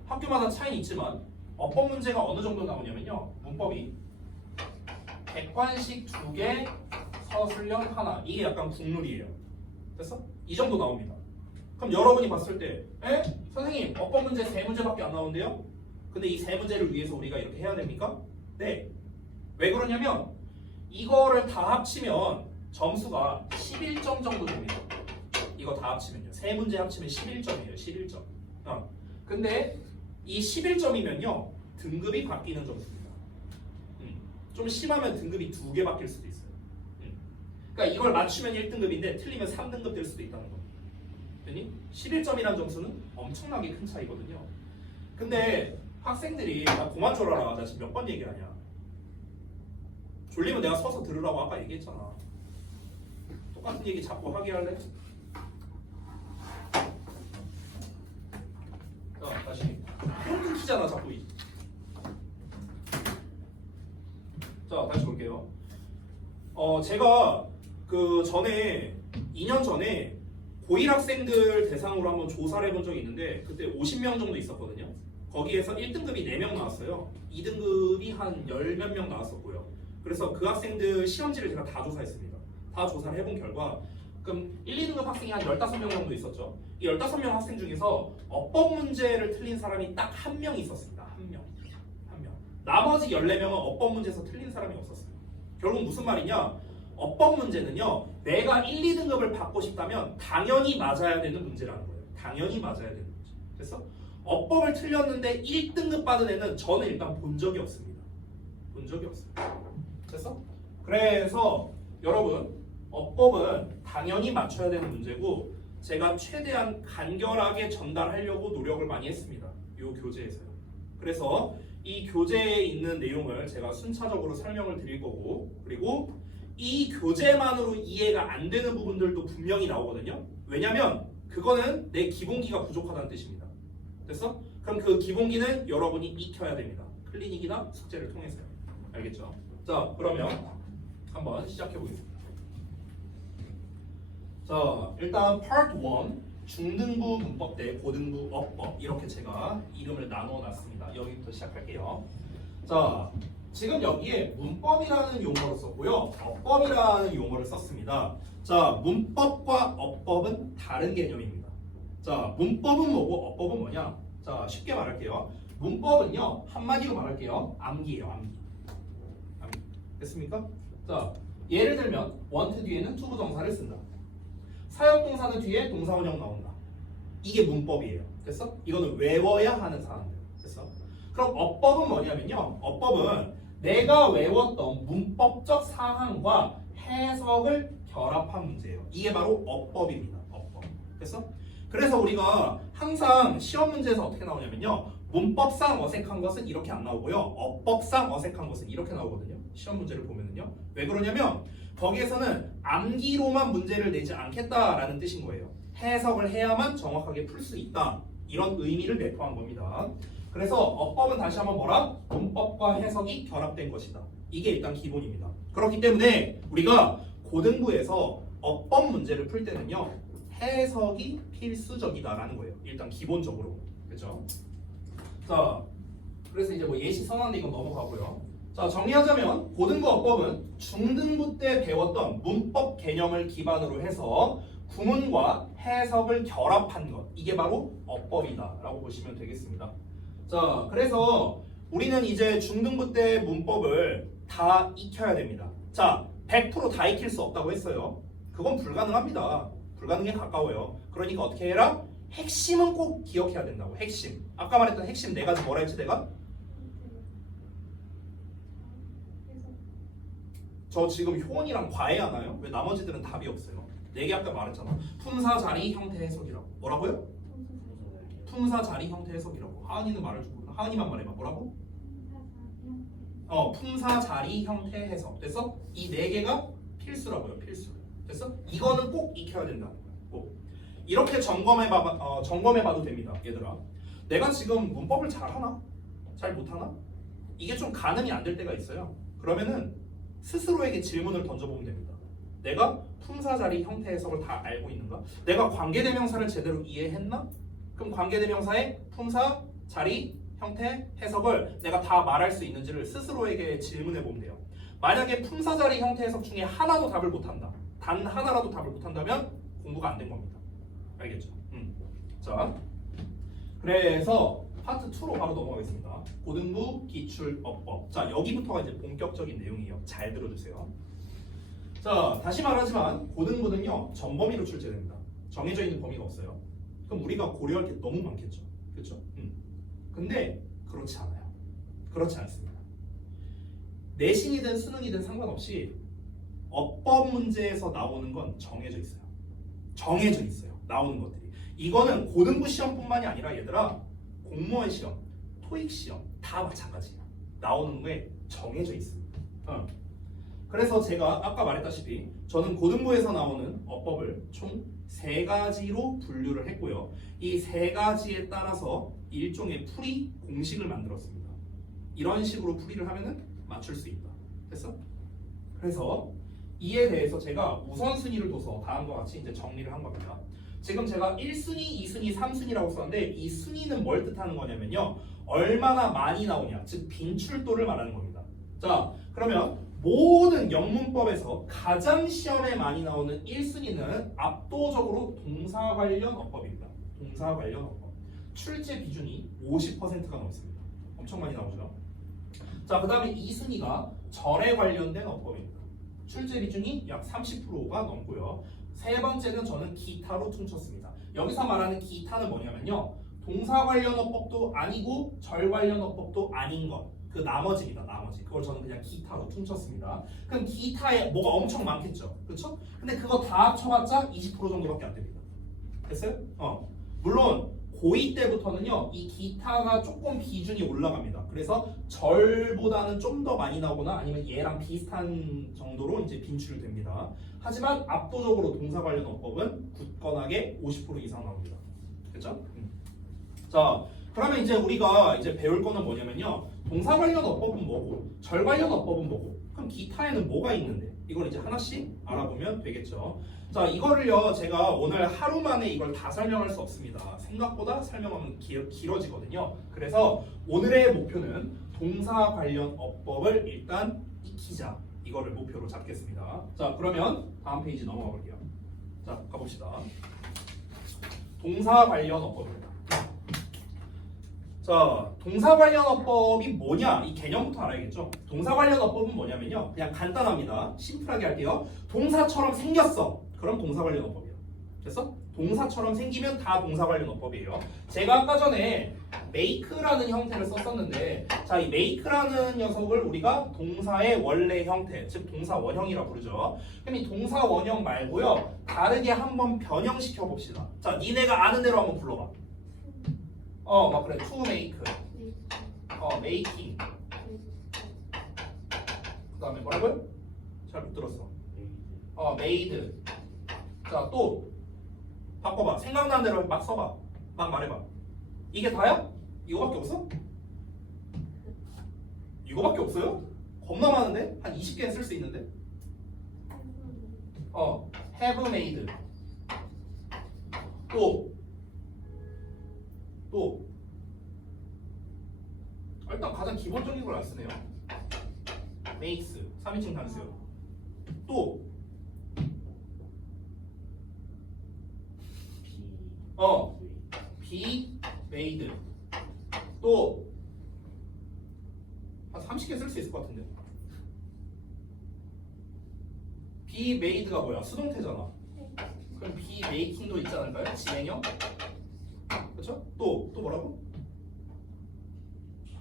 학교마다 차이는 있지만 어법 문제가 어느 정도 나오냐면요. 문법이 객관식 2개, 서술형 하나. 이게 약간 국룰이에요. 됐어? 이 정도 나옵니다. 그럼 여러분이 봤을 때 선생님 어법 문제 3문제밖에 안 나오는데요? 근데 이 3문제를 위해서 우리가 이렇게 해야 됩니까? 네. 왜 그러냐면 이거를 다 합치면 점수가 11점 정도 됩니다. 이거 다 합치면요. 3문제 합치면 11점이에요. 11점. 근데 이 11점이면요. 등급이 바뀌는 점수입니다. 좀 심하면 등급이 2개 바뀔 수도 있어요. 그러니까 이걸 맞추면 1등급인데 틀리면 3등급 될 수도 있다는 겁니다. 11점이라는 점수는 엄청나게 큰 차이거든요. 근데 학생들이 나 그만 졸아라. 나 지금 몇 번 얘기하냐. 졸리면 내가 서서 들으라고 아까 얘기했잖아. 똑같은 얘기 자꾸 하게 할래? 자, 다시. 폰 끊기잖아, 자꾸. 자, 다시 볼게요. 제가 그 전에 2년 전에 고1 학생들 대상으로 한번 조사를 해본 적이 있는데 그때 50명 정도 있었거든요. 거기에서 1등급이 4명 나왔어요. 2등급이 한 10몇 명 나왔었고요. 그래서 그 학생들 시험지를 제가 다 조사했습니다. 다 조사를 해본 결과 그럼 1, 2등급 학생이 한 15명 정도 있었죠. 이 15명 학생 중에서 어법 문제를 틀린 사람이 딱 한 명 있었습니다. 한 명. 나머지 14명은 어법 문제에서 틀린 사람이 없었어요. 결국 무슨 말이냐? 어법 문제는요. 내가 1, 2등급을 받고 싶다면 당연히 맞아야 되는 문제라는 거예요. 당연히 맞아야 되는 문제. 그래서 어법을 틀렸는데 1등급 받은 애는 저는 일단 본 적이 없습니다. 본 적이 없어요. 그래서 여러분 어법은 당연히 맞춰야 되는 문제고 제가 최대한 간결하게 전달하려고 노력을 많이 했습니다. 이 교재에서요. 그래서 이 교재에 있는 내용을 제가 순차적으로 설명을 드릴 거고 그리고 이 교재만으로 이해가 안 되는 부분들도 분명히 나오거든요. 왜냐면 그거는 내 기본기가 부족하다는 뜻입니다. 됐어? 그럼 그 기본기는 여러분이 익혀야 됩니다. 클리닉이나 숙제를 통해서요. 알겠죠? 자, 그러면 한번 시작해 보겠습니다. 자, 일단 Part 1 중등부 문법 대 고등부 어법 이렇게 제가 이름을 나누어 놨습니다. 여기부터 시작할게요. 자, 지금 여기에 문법이라는 용어를 썼고요. 어법이라는 용어를 썼습니다. 자, 문법과 어법은 다른 개념입니다. 자, 문법은 뭐고 어법은 뭐냐? 자, 쉽게 말할게요. 문법은요, 한마디로 말할게요. 암기예요, 암기. 됐습니까? 자, 예를 들면 want 뒤에는 to 부정사를 쓴다. 사역동사는 뒤에 동사원형 나온다. 이게 문법이에요. 됐어? 이거는 외워야 하는 사항들. 됐어? 그럼 어법은 뭐냐면요. 어법은 내가 외웠던 문법적 사항과 해석을 결합한 문제예요. 이게 바로 어법입니다. 어법. 됐어? 그래서 우리가 항상 시험 문제에서 어떻게 나오냐면요. 문법상 어색한 것은 이렇게 안 나오고요. 어법상 어색한 것은 이렇게 나오거든요. 시험 문제를 보면은요. 왜 그러냐면 거기에서는 암기로만 문제를 내지 않겠다라는 뜻인 거예요. 해석을 해야만 정확하게 풀 수 있다. 이런 의미를 내포한 겁니다. 그래서 어법은 다시 한번 뭐라? 문법과 해석이 결합된 것이다. 이게 일단 기본입니다. 그렇기 때문에 우리가 고등부에서 어법 문제를 풀 때는요. 해석이 필수적이다라는 거예요. 일단 기본적으로. 그렇죠? 자, 그래서 이제 뭐 예시 선언인데 이건 넘어가고요. 자, 정리하자면 고등부 어법은 중등부 때 배웠던 문법 개념을 기반으로 해서 구문과 해석을 결합한 것. 이게 바로 어법이다라고 보시면 되겠습니다. 자, 그래서 우리는 이제 중등부 때 문법을 다 익혀야 됩니다. 자, 100% 다 익힐 수 없다고 했어요. 그건 불가능합니다. 불가능에 가까워요. 그러니까 어떻게 해라? 핵심은 꼭 기억해야 된다고. 핵심. 아까 말했던 핵심 4가지 뭐라 했지 내가? 저 지금 효원이랑 과외하나요? 왜 나머지들은 답이 없어요? 4개 아까 말했잖아. 품사, 자리, 형태, 해석이라고. 뭐라고요? 품사, 자리, 형태, 해석이라고. 하은이는 말을 좀 모르나? 하은이만 말해봐. 뭐라고? 품사, 자리, 형태, 해석. 됐어? 이 4개가 필수라고요. 필수. 됐어? 이거는 꼭 익혀야 된다는 거야. 꼭. 이렇게 점검해봐도 됩니다. 얘들아. 내가 지금 문법을 잘하나? 잘 못하나? 이게 좀 가늠이 안 될 때가 있어요. 그러면은 스스로에게 질문을 던져보면 됩니다. 내가 품사, 자리, 형태, 해석을 다 알고 있는가? 내가 관계대명사를 제대로 이해했나? 그럼 관계대명사의 품사, 자리, 형태, 해석을 내가 다 말할 수 있는지를 스스로에게 질문해보면 돼요. 만약에 품사, 자리, 형태, 해석 중에 하나도 답을 못한다. 단 하나라도 답을 못한다면 공부가 안 된 겁니다. 알겠죠? 자, 그래서 파트 2로 바로 넘어가겠습니다. 고등부 기출 어법. 자, 여기부터가 이제 본격적인 내용이에요. 잘 들어주세요. 자, 다시 말하지만 고등부는요 전범위로 출제됩니다. 정해져 있는 범위가 없어요. 그럼 우리가 고려할 게 너무 많겠죠. 그렇죠? 근데 그렇지 않아요. 그렇지 않습니다. 내신이든 수능이든 상관없이 어법 문제에서 나오는 건 정해져 있어요. 정해져 있어요. 나오는 것들이. 이거는 고등부 시험뿐만이 아니라 얘들아 공무원 시험, 토익 시험 다 마찬가지예요. 나오는 게 정해져 있습니다. 그래서 제가 아까 말했다시피 저는 고등부에서 나오는 어법을 총 3가지로 분류를 했고요. 이 3가지에 따라서 일종의 풀이 공식을 만들었습니다. 이런 식으로 풀이를 하면은 맞출 수 있다. 됐어? 그래서 이에 대해서 제가 우선순위를 둬서 다음과 같이 이제 정리를 한 겁니다. 지금 제가 1순위, 2순위, 3순위라고 썼는데 이 순위는 뭘 뜻하는 거냐면요. 얼마나 많이 나오냐, 즉 빈출도를 말하는 겁니다. 자, 그러면 모든 영문법에서 가장 시험에 많이 나오는 1순위는 압도적으로 동사 관련 어법입니다. 동사 관련 어법. 출제 비중이 50%가 넘습니다. 엄청 많이 나오죠. 자, 그 다음에 2순위가 절에 관련된 어법입니다. 출제 비중이 약 30%가 넘고요. 세 번째는 저는 기타로 퉁쳤습니다. 여기서 말하는 기타는 뭐냐면요. 동사 관련 어법도 아니고 절 관련 어법도 아닌 것. 그 나머지입니다. 나머지. 그걸 저는 그냥 기타로 퉁쳤습니다. 그럼 기타에 뭐가 엄청 많겠죠. 그렇죠? 근데 그거 다 합쳐봤자 20% 정도밖에 안 됩니다. 됐어요? 물론 고2 때부터는요. 이 기타가 조금 비중이 올라갑니다. 그래서 절보다는 좀 더 많이 나오거나 아니면 얘랑 비슷한 정도로 이제 빈출됩니다. 하지만 압도적으로 동사 관련 어법은 굳건하게 50% 이상 나옵니다. 그렇죠? 자, 그러면 이제 우리가 이제 배울 거는 뭐냐면요. 동사 관련 어법은 뭐고, 절 관련 어법은 뭐고, 그럼 기타에는 뭐가 있는데 이걸 이제 하나씩 알아보면 되겠죠. 자, 이거를요 제가 오늘 하루 만에 이걸 다 설명할 수 없습니다. 생각보다 설명하면 길어지거든요. 그래서 오늘의 목표는 동사 관련 어법을 일단 익히자, 이거를 목표로 잡겠습니다. 자, 그러면 다음 페이지 넘어가 볼게요. 자, 가봅시다. 동사 관련 어법입니다. 자, 동사 관련 어법이 뭐냐? 이 개념부터 알아야겠죠? 동사 관련 어법은 뭐냐면요. 그냥 간단합니다. 심플하게 할게요. 동사처럼 생겼어. 그럼 동사 관련 어법이에요. 됐어? 동사처럼 생기면 다 동사 관련 어법이에요. 제가 아까 전에 make라는 형태를 썼었는데, 자, 이 make라는 녀석을 우리가 동사의 원래 형태, 즉 동사 원형이라고 부르죠. 그럼 이 동사 원형 말고요. 다르게 한번 변형시켜 봅시다. 자, 니네가 아는 대로 한번 불러봐. 막 그래. to make, making. 그 다음에 뭐라고요? 잘 못 들었어. made. 자, 또 바꿔봐. 생각나는 대로 막 써봐. 막 말해봐. 이게 다야? 이거밖에 없어? 이거밖에 없어요? 겁나 많은데? 한 20개는 쓸 수 있는데? have made. 또 일단 가장 기본적인 걸 안 쓰네요. makes 3인칭 단수요. 또 be made. 또 한 30개 쓸 수 있을 것 같은데. be made가 뭐야? 수동태잖아. 그럼 be making도 있지 않을까요? 진행형? 그렇죠? 또 뭐라고?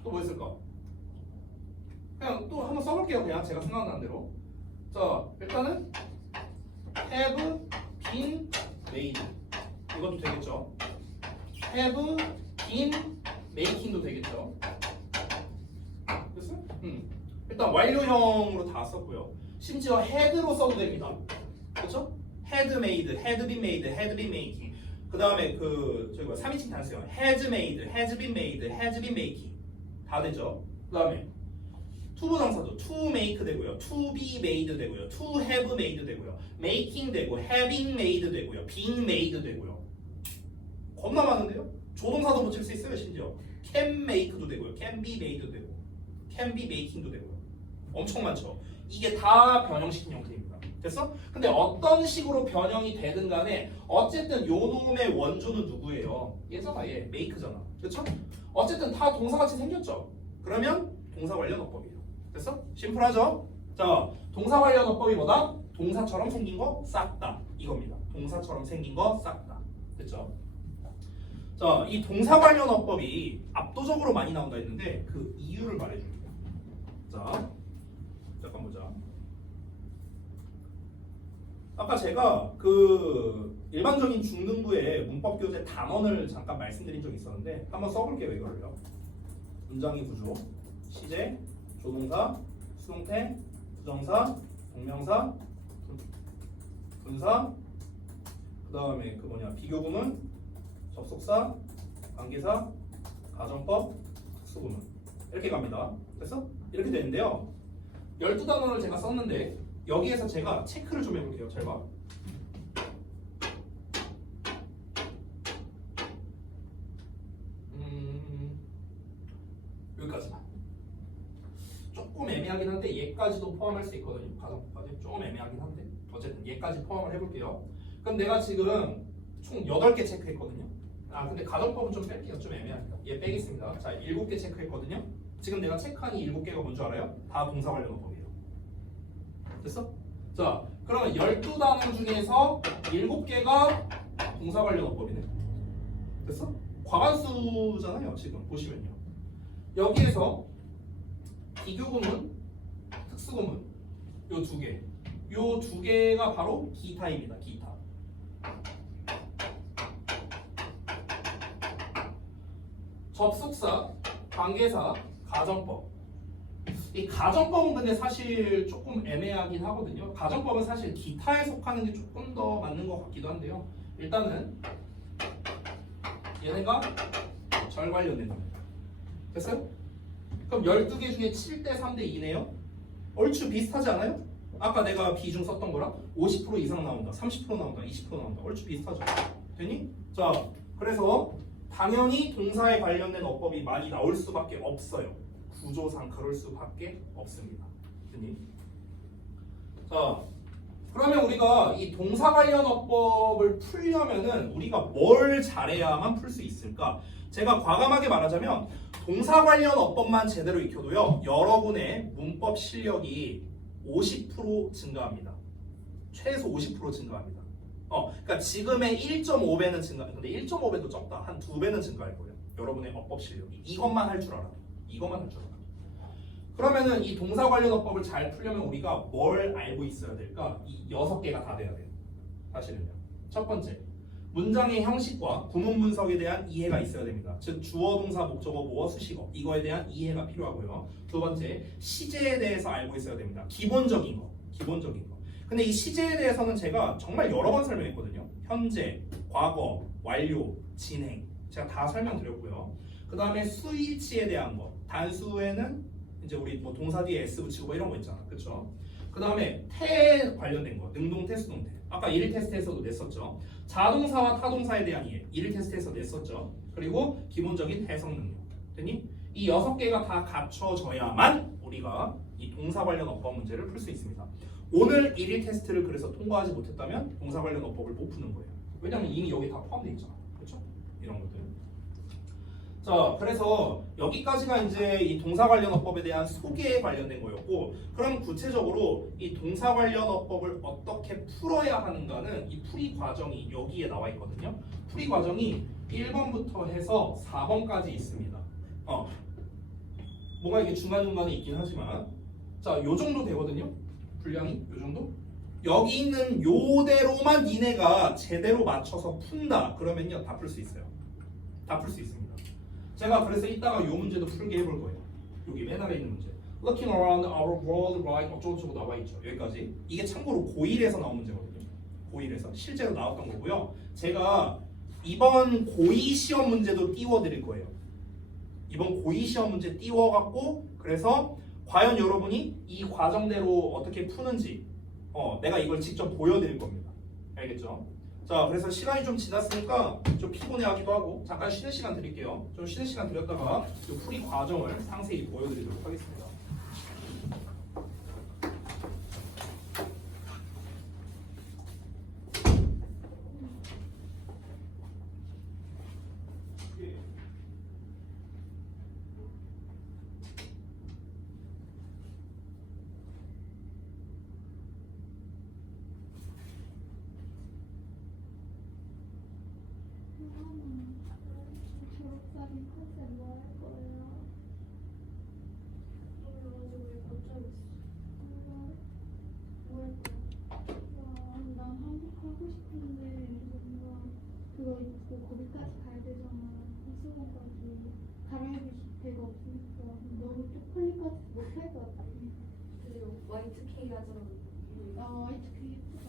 또 뭐 있을까? 그냥 또 한번 써볼게요. 그냥 제가 생각나는 대로. 자, 일단은 have been made. 이것도 되겠죠? have been making도 되겠죠? 됐어? 일단 완료형으로 다 썼고요. 심지어 had로 써도 됩니다. 그렇죠? had made, had been made, had been making. 그 다음에 저기 3인칭 단수요. has made, has been made, has been making. 다 되죠? 그 다음에 투부정사도 to make 되고요. to be made 되고요. to have made 되고요. making 되고 having made 되고요. being made 되고요. 겁나 많은데요? 조동사도 붙일 수 있어요. 심지어 can make도 되고요. can be made도 되고 can be making도 되고요. 엄청 많죠? 이게 다 변형시킨 형태입니다. 됐어? 근데 어떤 식으로 변형이 되든 간에 어쨌든 요 놈의 원조는 누구예요? 얘잖아. 얘 make잖아. 그렇죠? 어쨌든 다 동사같이 생겼죠? 그러면 동사 관련 어법이에요. 됐어? 심플하죠? 자, 동사 관련 어법이 뭐다? 동사처럼 생긴 거 싹 다 이겁니다. 동사처럼 생긴 거 싹 다. 됐죠? 자, 이 동사 관련 어법이 압도적으로 많이 나온다 했는데 그 이유를 말해줄게요. 자, 잠깐 보자. 아까 제가 일반적인 중등부의 문법 교재 단원을 잠깐 말씀드린 적이 있었는데 한번 써볼게요. 이거를요. 문장의 구조, 시제, 조동사, 수동태, 부정사, 동명사, 분사, 그 다음에 그 뭐냐 비교구문, 접속사, 관계사, 가정법, 특수구문 이렇게 갑니다. 됐어? 이렇게 되는데요. 12단원을 제가 썼는데 여기에서 제가 체크를 좀 해볼게요. 잘 봐. 여기까지만. 조금 애매하긴 한데 얘까지도 포함할 수 있거든요. 가정법까지 조금 애매하긴 한데 어쨌든 얘까지 포함을 해볼게요. 그럼 내가 지금 총 8개 체크했거든요. 아 근데 가정법은 좀 뺄게요. 좀 애매합니다. 얘 빼겠습니다. 자 7개 체크했거든요. 지금 내가 체크한 이 7개가 뭔 줄 알아요? 다 동사 관련 어법이에요. 됐어? 자 그러면 12단원 중에서 7개가 동사 관련 어법이네. 됐어? 과반수잖아요. 지금 보시면요. 여기에서 비교구문, 특수구문 요 2개 요 2개가 바로 기타입니다. 기타. 접속사, 관계사, 가정법. 이 가정법은 근데 사실 조금 애매하긴 하거든요. 가정법은 사실 기타에 속하는 게 조금 더 맞는 것 같기도 한데요. 일단은 얘네가 절 관련된 겁니다. 됐어요? 그럼 12개 중에 7대 3대 2네요. 얼추 비슷하지 않아요? 아까 내가 비중 썼던 거랑 50% 이상 나온다, 30% 나온다, 20% 나온다. 얼추 비슷하죠? 되니? 자, 그래서 당연히 동사에 관련된 어법이 많이 나올 수밖에 없어요. 구조상 그럴 수밖에 없습니다. 되니? 자, 그러면 우리가 이 동사 관련 어법을 풀려면은 우리가 뭘 잘해야만 풀 수 있을까? 제가 과감하게 말하자면 동사 관련 어법만 제대로 익혀도요 여러분의 문법 실력이 50% 증가합니다. 최소 50% 증가합니다. 그러니까 지금의 1.5배는 증가. 근데 1.5배도 적다. 한 2배는 증가할 거예요. 여러분의 어법 실력이. 이것만 할 줄 알아. 이것만 할 줄 알아. 그러면은 이 동사 관련 어법을 잘 풀려면 우리가 뭘 알고 있어야 될까? 이 6개가 다 돼야 돼요. 사실은요. 첫 번째, 문장의 형식과 구문 분석에 대한 이해가 있어야 됩니다. 즉 주어, 동사, 목적어, 보어, 수식어 이거에 대한 이해가 필요하고요. 두 번째, 시제에 대해서 알고 있어야 됩니다. 기본적인 거. 근데 이 시제에 대해서는 제가 정말 여러 번 설명했거든요. 현재, 과거, 완료, 진행 제가 다 설명드렸고요. 그 다음에 수일치에 대한 거. 단수에는 이제 우리 뭐 동사 뒤에 s 붙이고 뭐 이런 거 있잖아, 그렇죠? 그 다음에 태 관련된 거, 능동태, 수동태. 아까 1일 테스트에서도 냈었죠. 자동사와 타동사에 대한 이해, 1일 테스트에서 냈었죠. 그리고 기본적인 해석 능력. 됐니? 이 6개가 다 갖춰져야만 우리가 이 동사 관련 어법 문제를 풀 수 있습니다. 오늘 1일 테스트를 그래서 통과하지 못했다면 동사 관련 어법을 못 푸는 거예요. 왜냐면 이미 여기 다 포함되어 있잖아, 그렇죠? 이런 것들. 자, 그래서 여기까지가 이제 이 동사 관련 어법에 대한 소개에 관련된 거였고, 그럼 구체적으로 이 동사 관련 어법을 어떻게 풀어야 하는가는 이 풀이 과정이 여기에 나와 있거든요. 풀이 과정이 1번부터 해서 4번까지 있습니다. 뭔가 이게 중간중간에 있긴 하지만, 자, 요 정도 되거든요. 분량이 요 정도. 여기 있는 요대로만 니네가 제대로 맞춰서 푼다. 그러면요, 다 풀 수 있어요. 다 풀 수 있습니다. 제가 그래서 이따가 요 문제도 풀게 해볼 거예요. 여기 맨 아래 있는 문제. Looking around our world right 어쩌고저쩌고 나와 있죠. 여기까지. 이게 참고로 고1에서 나온 문제거든요. 고1에서 실제로 나왔던 거고요. 제가 이번 고2 시험 문제도 띄워드릴 거예요. 이번 고2 시험 문제 띄워갖고 그래서 과연 여러분이 이 과정대로 어떻게 푸는지 내가 이걸 직접 보여드릴 겁니다. 알겠죠? 자, 그래서 시간이 좀 지났으니까 좀 피곤해하기도 하고 잠깐 쉬는 시간 드릴게요. 좀 쉬는 시간 드렸다가 이 풀이 과정을 상세히 보여드리도록 하겠습니다. 졸업사진 컨셉 뭐 할 거예요? 뭐 할 거야? 난 한국 하고 싶은데 뭔가 그거 입고 거기까지 가야 되잖아. 수원까지 갈아입을 데가 없으니까 너무 쪽팔릴 것 같아서 못할 것 같아. 그리고 Y2K 가지고 Y2K 예쁘다.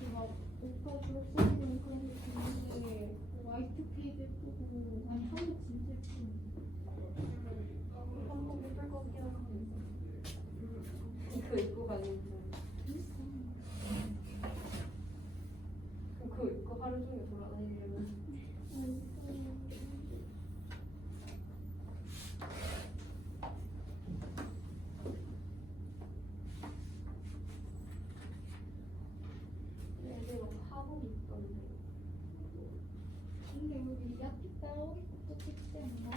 그막 오빠 졸업사진 그런 거 보는데 Y2K도 예쁘고 아니 한국 진짜 예쁘고 한번 예쁠 것 같긴 한데 그거 입고 가는 그거 입고 하루 종일 돌아다니려면 애들 막 하복 입던데 근데 우리 야피 따오기 것도 찍지 않나?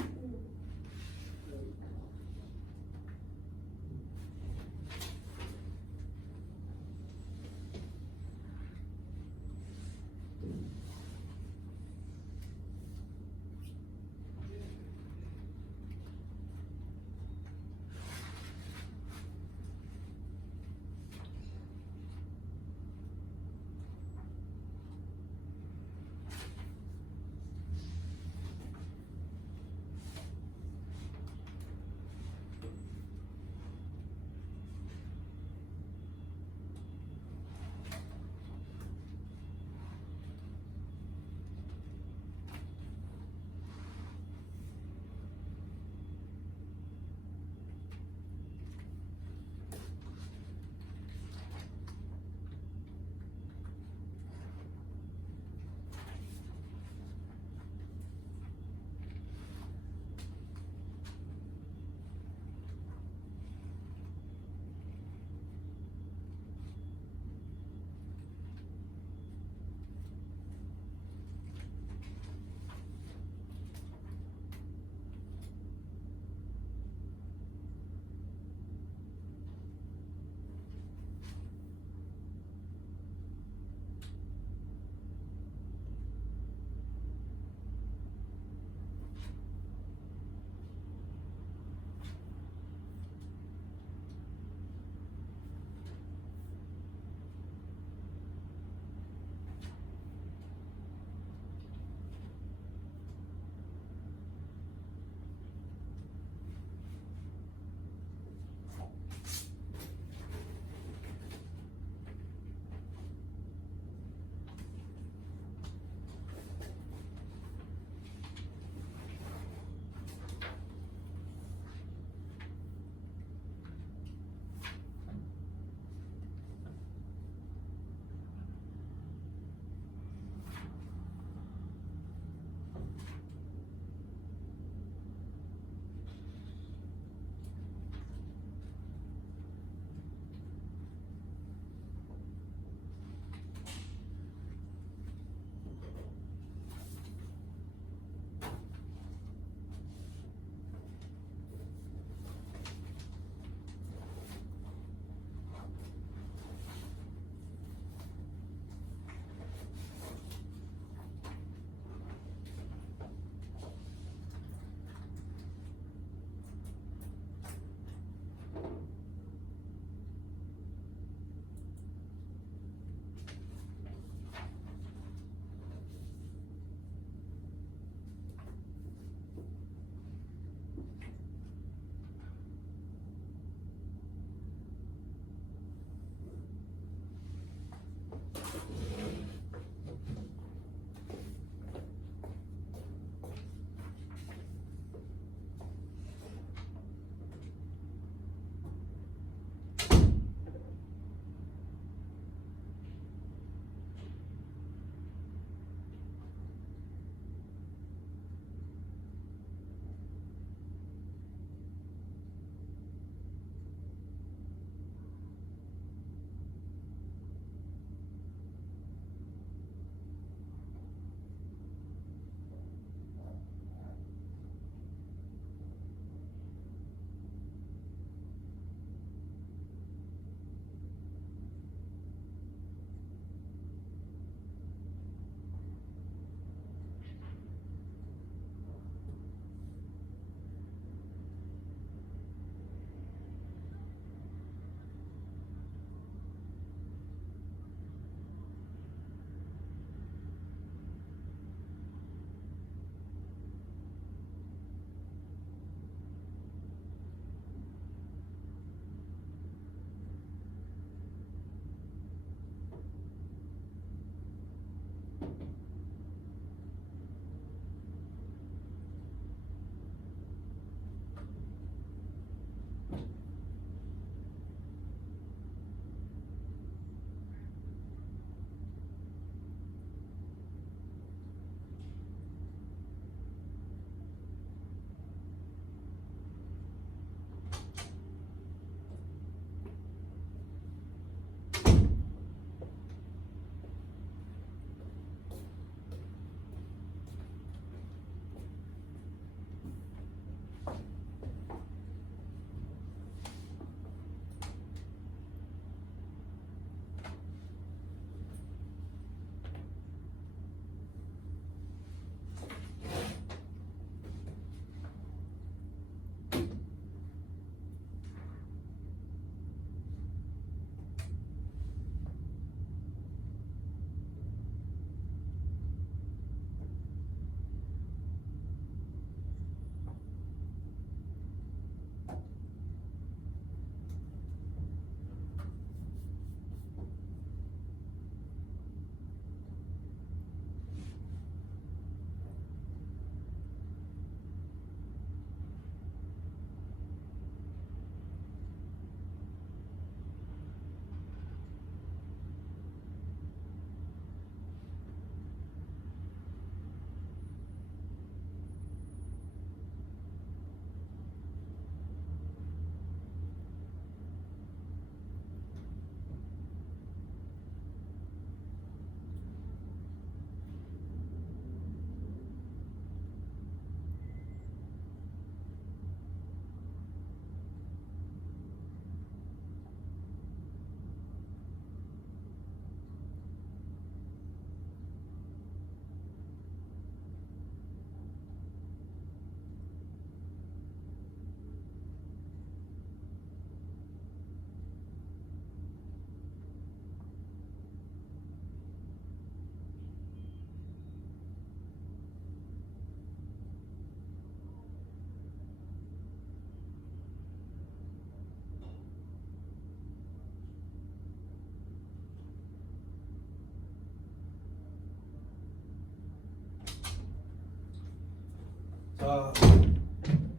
자,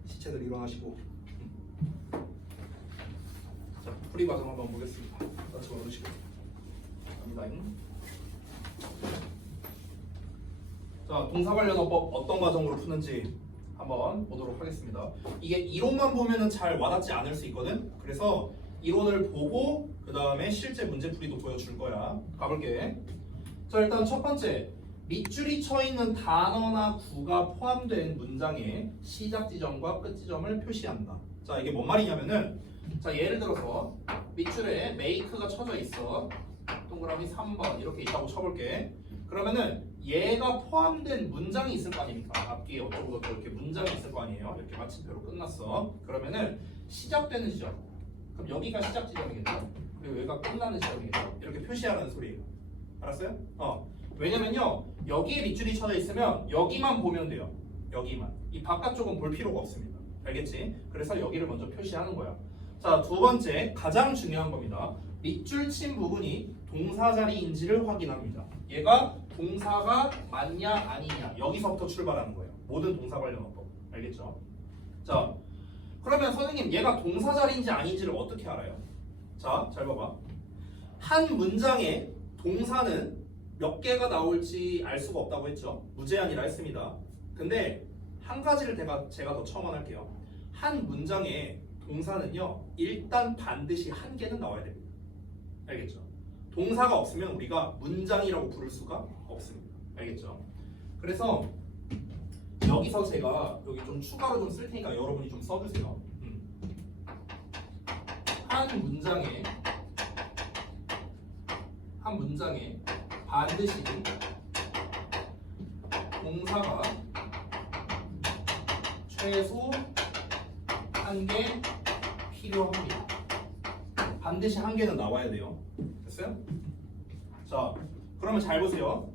시체들 일어나시고. 자, 풀이 과정 한번 보겠습니다. 같이 걸으시고. 갑니다. 자, 동사 관련어법 어떤 과정으로 푸는지 한번 보도록 하겠습니다. 이게 이론만 보면은 잘 와닿지 않을 수 있거든. 그래서 이론을 보고 그 다음에 실제 문제풀이도 보여줄 거야. 가볼게. 자, 일단 첫 번째, 밑줄이 쳐 있는 단어나 구가 포함된 문장의 시작 지점과 끝 지점을 표시한다. 자, 이게 뭔 말이냐면은, 자, 예를 들어서 밑줄에 make가 쳐져 있어. 동그라미 3번 이렇게 있다고 쳐볼게. 그러면은 얘가 포함된 문장이 있을 거 아닙니까? 앞뒤에 어쩌고 저쩌고 이렇게 문장이 있을 거 아니에요? 이렇게 마침표로 끝났어. 그러면은 시작되는 지점, 그럼 여기가 시작 지점이겠죠? 그리고 여기가 끝나는 지점이겠죠? 이렇게 표시하는 소리예요. 알았어요? 왜냐면요, 여기에 밑줄이 쳐져 있으면 여기만 보면 돼요. 여기만. 이 바깥쪽은 볼 필요가 없습니다. 알겠지? 그래서 여기를 먼저 표시하는 거야. 자, 두 번째, 가장 중요한 겁니다. 밑줄 친 부분이 동사 자리인지를 확인합니다. 얘가 동사가 맞냐 아니냐, 여기서부터 출발하는 거예요. 모든 동사 관련어법. 알겠죠? 자, 그러면 선생님, 얘가 동사 자리인지 아닌지를 어떻게 알아요? 자, 잘 봐봐. 한 문장에 동사는 몇 개가 나올지 알 수가 없다고 했죠. 무제한이라 했습니다. 근데 한 가지를 제가 더 첨언할게요. 한 문장에 동사는요, 일단 반드시 한 개는 나와야 됩니다. 알겠죠? 동사가 없으면 우리가 문장이라고 부를 수가 없습니다. 알겠죠? 그래서 여기서 제가 여기 좀 추가로 좀 쓸 테니까 여러분이 좀 써주세요. 한 문장에 반드시 동사가 최소 한 개 필요합니다. 반드시 한 개는 나와야 돼요. 됐어요? 자, 그러면 잘 보세요.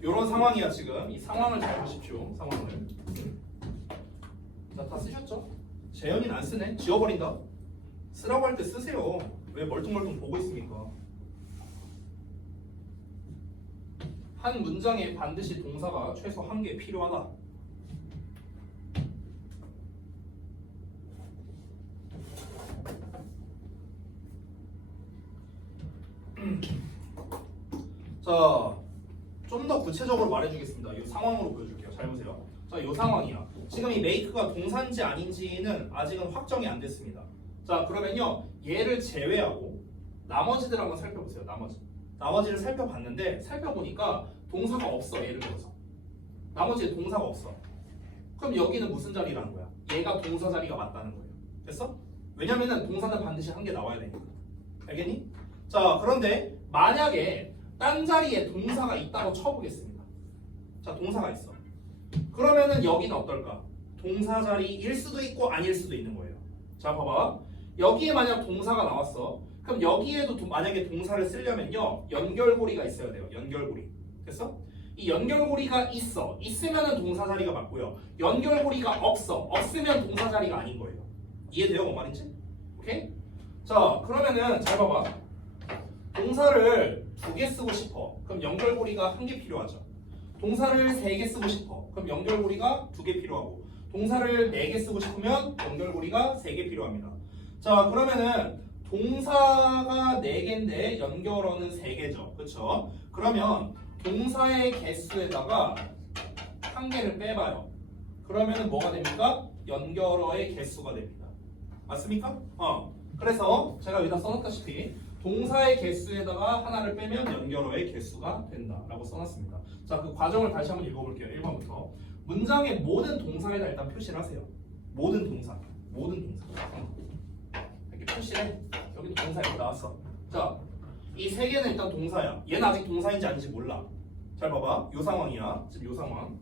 이런 상황이야 지금. 이 상황을 잘 보십시오. 상황을. 자, 다 쓰셨죠? 재현이는 안 쓰네. 지워버린다. 쓰라고 할 때 쓰세요. 왜 멀뚱멀뚱 보고 있습니까? 한 문장에 반드시 동사가 최소 한 개 필요하다. 자, 좀 더 구체적으로 말해주겠습니다. 이 상황으로 보여줄게요. 잘 보세요. 자, 이 상황이야. 지금 이 make가 동사인지 아닌지는 아직은 확정이 안 됐습니다. 자, 그러면요, 얘를 제외하고 나머지들 한번 살펴보세요. 나머지를 살펴봤는데, 살펴보니까 동사가 없어. 예를 들어서 나머지에 동사가 없어. 그럼 여기는 무슨 자리라는 거야? 얘가 동사 자리가 맞다는 거예요. 됐어? 왜냐면은 동사는 반드시 한 개 나와야 되니까. 알겠니? 자, 그런데 만약에 딴 자리에 동사가 있다고 쳐보겠습니다. 자, 동사가 있어. 그러면은 여기는 어떨까? 동사 자리일 수도 있고 아닐 수도 있는 거예요. 자, 봐봐. 여기에 만약 동사가 나왔어. 그럼 여기에도 만약에 동사를 쓰려면요, 연결고리가 있어야 돼요. 연결고리. 됐어? 이 연결고리가 있어. 있으면은 동사 자리가 맞고요. 연결고리가 없어. 없으면 동사 자리가 아닌 거예요. 이해돼요? 뭔 말인지? 오케이? 자, 그러면은 잘 봐봐. 동사를 2개 쓰고 싶어. 그럼 연결고리가 1개 필요하죠. 동사를 3개 쓰고 싶어. 그럼 연결고리가 2개 필요하고. 동사를 4개 쓰고 싶으면 연결고리가 3개 필요합니다. 자, 그러면은 동사가 4개인데 연결어는 3개죠. 그쵸? 그러면 동사의 개수에다가 1개를 빼봐요. 그러면은 뭐가 됩니까? 연결어의 개수가 됩니다. 맞습니까? 그래서 제가 여기다 써놨다시피 동사의 개수에다가 하나를 빼면 연결어의 개수가 된다라고 써놨습니다. 자, 그 과정을 다시 한번 읽어볼게요. 1번부터. 문장의 모든 동사에다 일단 표시를 하세요. 모든 동사. 이렇게 표시해. 여기도 동사 이렇게 나왔어. 자, 이 3개는 일단 동사야. 얘는 아직 동사인지 아닌지 몰라. 잘 봐봐. 요 상황이야. 지금 요 상황.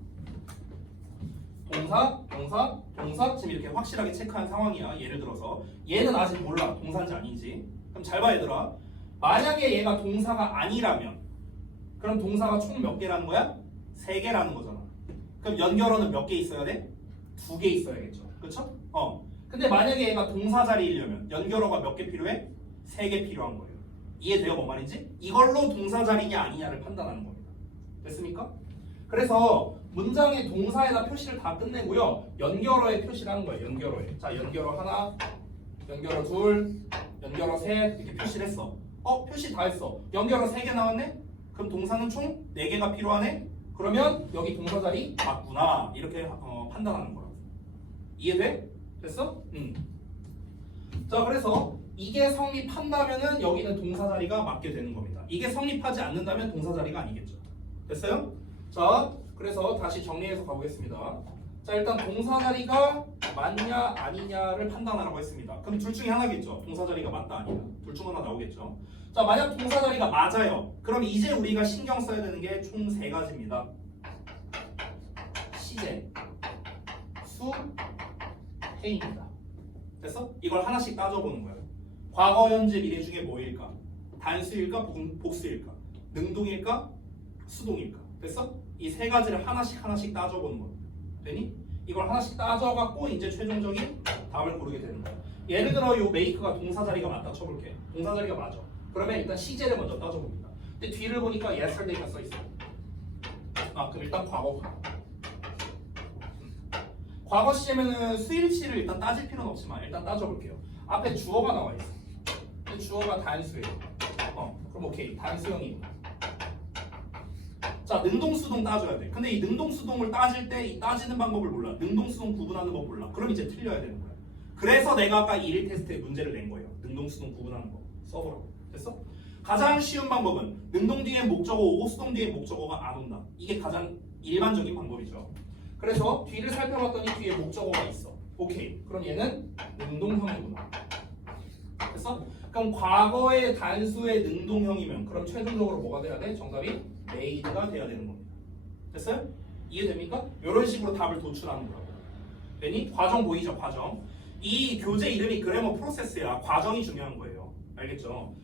동사 지금 이렇게 확실하게 체크한 상황이야. 예를 들어서 얘는 아직 몰라. 동사인지 아닌지. 그럼 잘 봐, 얘들아. 만약에 얘가 동사가 아니라면 그럼 동사가 총 몇 개라는 거야? 3개라는 거잖아. 그럼 연결어는 몇 개 있어야 돼? 2개 있어야겠죠. 그쵸? 근데 만약에 얘가 동사 자리이려면 연결어가 몇 개 필요해? 3개 필요한 거예요. 이해돼요? 뭔 말인지? 이걸로 동사 자리냐 아니냐를 판단하는 겁니다. 됐습니까? 그래서 문장의 동사에다 표시를 다 끝내고요. 연결어에 표시를 하는 거예요. 연결어에. 자, 연결어 하나, 연결어 둘, 연결어 셋 이렇게 표시를 했어. 표시 다 했어. 연결어 3개 나왔네? 그럼 동사는 총 4개가 필요하네? 그러면 여기 동사 자리 맞구나. 이렇게 판단하는 거야. 이해돼? 됐어? 자, 그래서 이게 성립한다면은 여기는 동사 자리가 맞게 되는 겁니다. 이게 성립하지 않는다면 동사 자리가 아니겠죠. 됐어요? 자, 그래서 다시 정리해서 가보겠습니다. 자, 일단 동사 자리가 맞냐 아니냐를 판단하라고 했습니다. 그럼 둘 중에 하나겠죠. 동사 자리가 맞다 아니다. 둘 중 하나 나오겠죠. 자, 만약 동사 자리가 맞아요. 그럼 이제 우리가 신경 써야 되는 게 총 3가지입니다. 시제, 수, 해입니다. 됐어? 이걸 하나씩 따져보는 거야. 과거, 현재, 미래 중에 뭐일까? 단수일까? 복수일까? 능동일까? 수동일까? 됐어? 이 3가지를 하나씩 따져보는 거야. 되니? 이걸 하나씩 따져갖고 이제 최종적인 답을 고르게 되는 거야. 예를 들어 요 make가 동사 자리가 맞다 쳐볼게. 동사 자리가 맞아. 그러면 일단 시제를 먼저 따져봅니다. 근데 뒤를 보니까 yesterday가 써있어. 그럼 일단 과거 가. 과거 시제면은 수일치를 일단 따질 필요는 없지만 일단 따져볼게요. 앞에 주어가 나와 있어. 근데 주어가 단수예요. 그럼 오케이. 단수형이. 자, 능동수동 따져야 돼. 근데 이 능동수동을 따질 때 이 따지는 방법을 몰라. 능동수동 구분하는 법 몰라. 그럼 이제 틀려야 되는 거야. 그래서 내가 아까 1일 테스트에 문제를 낸 거예요. 능동수동 구분하는 법. 써보라고. 됐어? 가장 쉬운 방법은 능동 뒤에 목적어 오고 수동 뒤에 목적어가 안 온다. 이게 가장 일반적인 방법이죠. 그래서 뒤를 살펴봤더니 뒤에 목적어가 있어. 오케이. 그럼 얘는 능동형이구나. 됐어? 그럼 과거의 단수의 능동형이면 그럼 최종적으로 뭐가 돼야 돼? 정답이 made가 돼야 되는 겁니다. 됐어요? 이해됩니까? 이런 식으로 답을 도출하는 거라고. 되니? 과정 보이죠? 과정. 이 교재 이름이 그래머 프로세스야. 과정이 중요한 거예요. 알겠죠?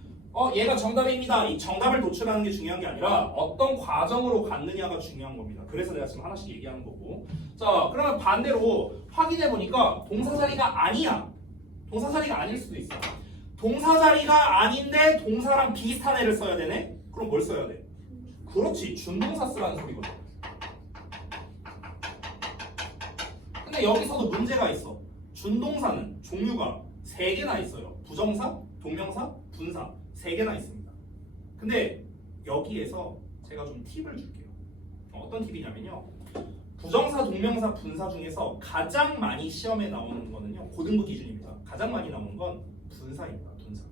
얘가 정답입니다. 이 정답을 도출하는 게 중요한 게 아니라 어떤 과정으로 갔느냐가 중요한 겁니다. 그래서 내가 지금 하나씩 얘기하는 거고. 자, 그러면 반대로 확인해 보니까 동사 자리가 아니야. 동사 자리가 아닐 수도 있어. 동사 자리가 아닌데 동사랑 비슷한 애를 써야 되네? 그럼 뭘 써야 돼? 그렇지, 준동사 쓰라는 소리거든. 근데 여기서도 문제가 있어. 준동사는 종류가 3개나 있어요. 부정사, 동명사, 분사 3개나 있습니다. 근데 여기에서 제가 좀 팁을 줄게요. 어떤 팁이냐면요. 부정사, 동명사, 분사 중에서 가장 많이 시험에 나오는 거는요. 고등부 기준입니다. 가장 많이 나오는 건 분사입니다. 분사.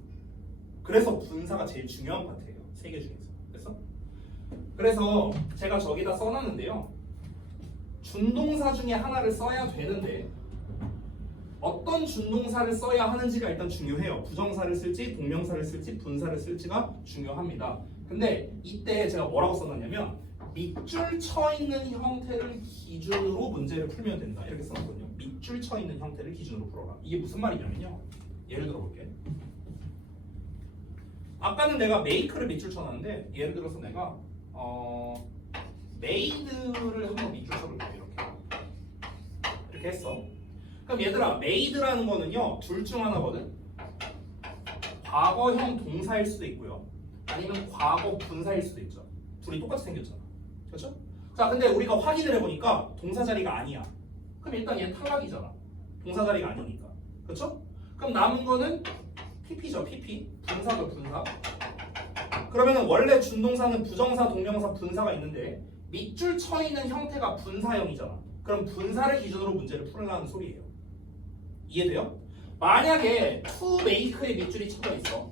그래서 분사가 제일 중요한 파트예요. 3개 중에서. 됐어? 그래서 제가 저기다 써놨는데요. 준동사 중에 하나를 써야 되는데 어떤 준동사를 써야 하는지가 일단 중요해요. 부정사를 쓸지 동명사를 쓸지 분사를 쓸지가 중요합니다. 근데 이때 제가 뭐라고 써놨냐면 밑줄 쳐 있는 형태를 기준으로 문제를 풀면 된다. 이렇게 써놨거든요. 밑줄 쳐 있는 형태를 기준으로 풀어라. 이게 무슨 말이냐면요. 예를 들어볼게. 아까는 내가 make를 밑줄 쳐놨는데 예를 들어서 내가 made를 한번 밑줄 쳐볼게요. 이렇게 했어. 그럼 얘들아, made라는 거는요 둘 중 하나거든. 과거형 동사일 수도 있고요, 아니면 과거 분사일 수도 있죠. 둘이 똑같이 생겼잖아. 그렇죠? 자, 근데 우리가 확인을 해보니까 동사 자리가 아니야. 그럼 일단 얘 탈락이잖아. 동사 자리가 아니니까. 그렇죠? 그럼 남은 거는 pp죠. pp. 분사죠. 분사. 그러면 원래 준동사는 부정사, 동명사, 분사가 있는데 밑줄 쳐 있는 형태가 분사형이잖아. 그럼 분사를 기준으로 문제를 풀으라는 소리예요. 이해돼요? 만약에 to make의 밑줄이 쳐져 있어.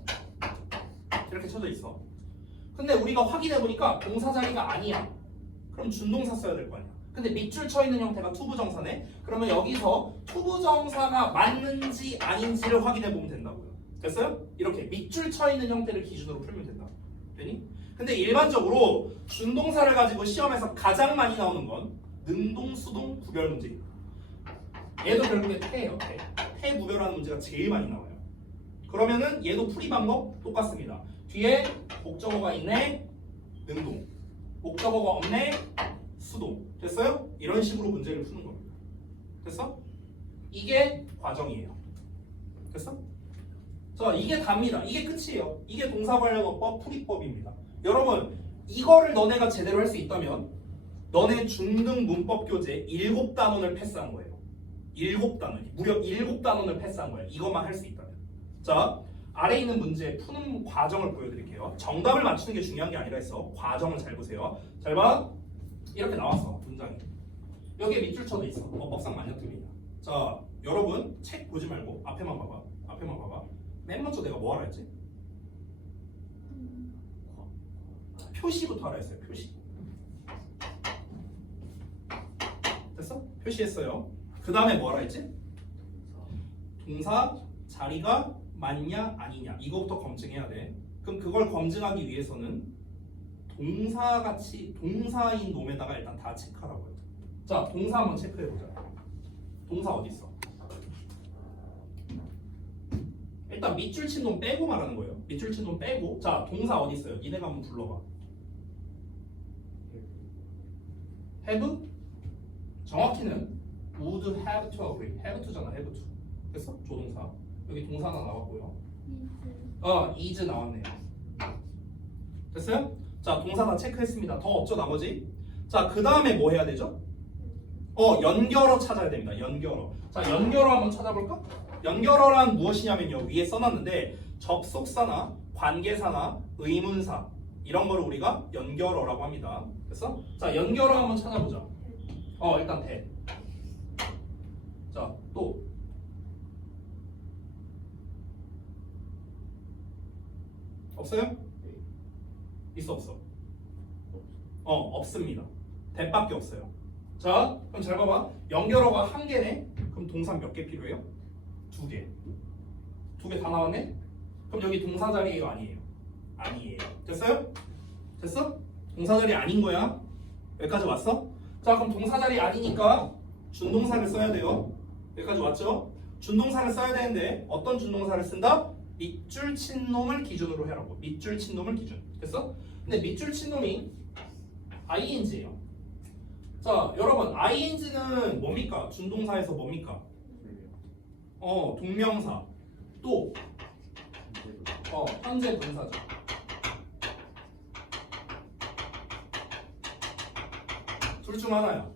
이렇게 쳐져 있어. 근데 우리가 확인해 보니까 동사 자리가 아니야. 그럼 준동사 써야 될 거 아니야. 근데 밑줄 쳐 있는 형태가 to 부정사네. 그러면 여기서 to 부정사가 맞는지 아닌지를 확인해 보면 된다고요. 됐어요? 이렇게 밑줄 쳐 있는 형태를 기준으로 풀면 된다. 되니? 근데 일반적으로 준동사를 가지고 시험에서 가장 많이 나오는 건 능동, 수동 구별 문제입니다. 얘도 결국에 태예요. 태 무별하는 문제가 제일 많이 나와요. 그러면은 얘도 풀이 방법 똑같습니다. 뒤에 목적어가 있네, 능동. 목적어가 없네, 수동. 됐어요? 이런 식으로 문제를 푸는 겁니다. 됐어? 이게 과정이에요. 됐어? 자, 이게 답니다. 이게 끝이에요. 이게 동사관련어법 풀이법입니다. 여러분, 이거를 너네가 제대로 할 수 있다면 너네 중등 문법 교재 7단원을 패스한 거예요. 7단원. 무려 7단원을 패스한 거예요. 이것만 할 수 있다면. 자, 아래에 있는 문제 푸는 과정을 보여드릴게요. 정답을 맞추는 게 중요한 게 아니라 했어. 과정을 잘 보세요. 잘 봐. 이렇게 나왔어. 문장이. 여기에 밑줄 쳐져 있어. 어법상 만약들이야. 자, 여러분 책 보지 말고 앞에만 봐봐. 앞에만 봐봐. 맨 먼저 내가 뭐 하라 했지? 표시부터 하라 했어요. 표시. 됐어? 표시했어요. 그 다음에 뭐 하라 했지? 동사 자리가 맞냐 아니냐 이거부터 검증해야 돼. 그럼 그걸 검증하기 위해서는 동사같이 동사인 놈에다가 일단 다 체크하라고요. 자, 동사 한번 체크해보자. 동사 어디 있어? 일단 밑줄 친 놈 빼고 말하는 거예요. 밑줄 친 놈 빼고. 자, 동사 어디 있어요? 니네가 한번 불러봐. have? 정확히는 would have to agree. have to잖아. have to. 됐어? 조동사. 여기 동사 하나 나왔고요. is 나왔네요. 됐어요? 자, 동사 다 체크했습니다. 더 없죠 나머지? 자, 그 다음에 뭐 해야 되죠? 연결어 찾아야 됩니다. 연결어. 자, 연결어 한번 찾아볼까? 연결어란 무엇이냐면요. 위에 써놨는데 접속사나 관계사나 의문사 이런 거를 우리가 연결어라고 합니다. 됐어? 자, 연결어 한번 찾아보자. 일단 대. 자, 또 없어요? 있어 없어? 없습니다. 대밖에 없어요. 자, 그럼 잘 봐봐. 연결어가 한 개네. 그럼 동사 몇 개 필요해요? 2개. 2개 다 나왔네? 그럼 여기 동사 자리예요? 아니에요? 아니에요. 됐어요? 됐어? 동사 자리 아닌 거야. 여기까지 왔어? 자, 그럼 동사 자리 아니니까 준동사를 써야 돼요. 여기까지 왔죠? 준동사를 써야 되는데 어떤 준동사를 쓴다? 밑줄 친 놈을 기준으로 해라고. 밑줄 친 놈을 기준. 됐어? 근데 밑줄 친 놈이 ing예요. 자, 여러분 ing는 뭡니까? 준동사에서 뭡니까? 동명사. 또 현재 분사죠. 둘 중 하나야.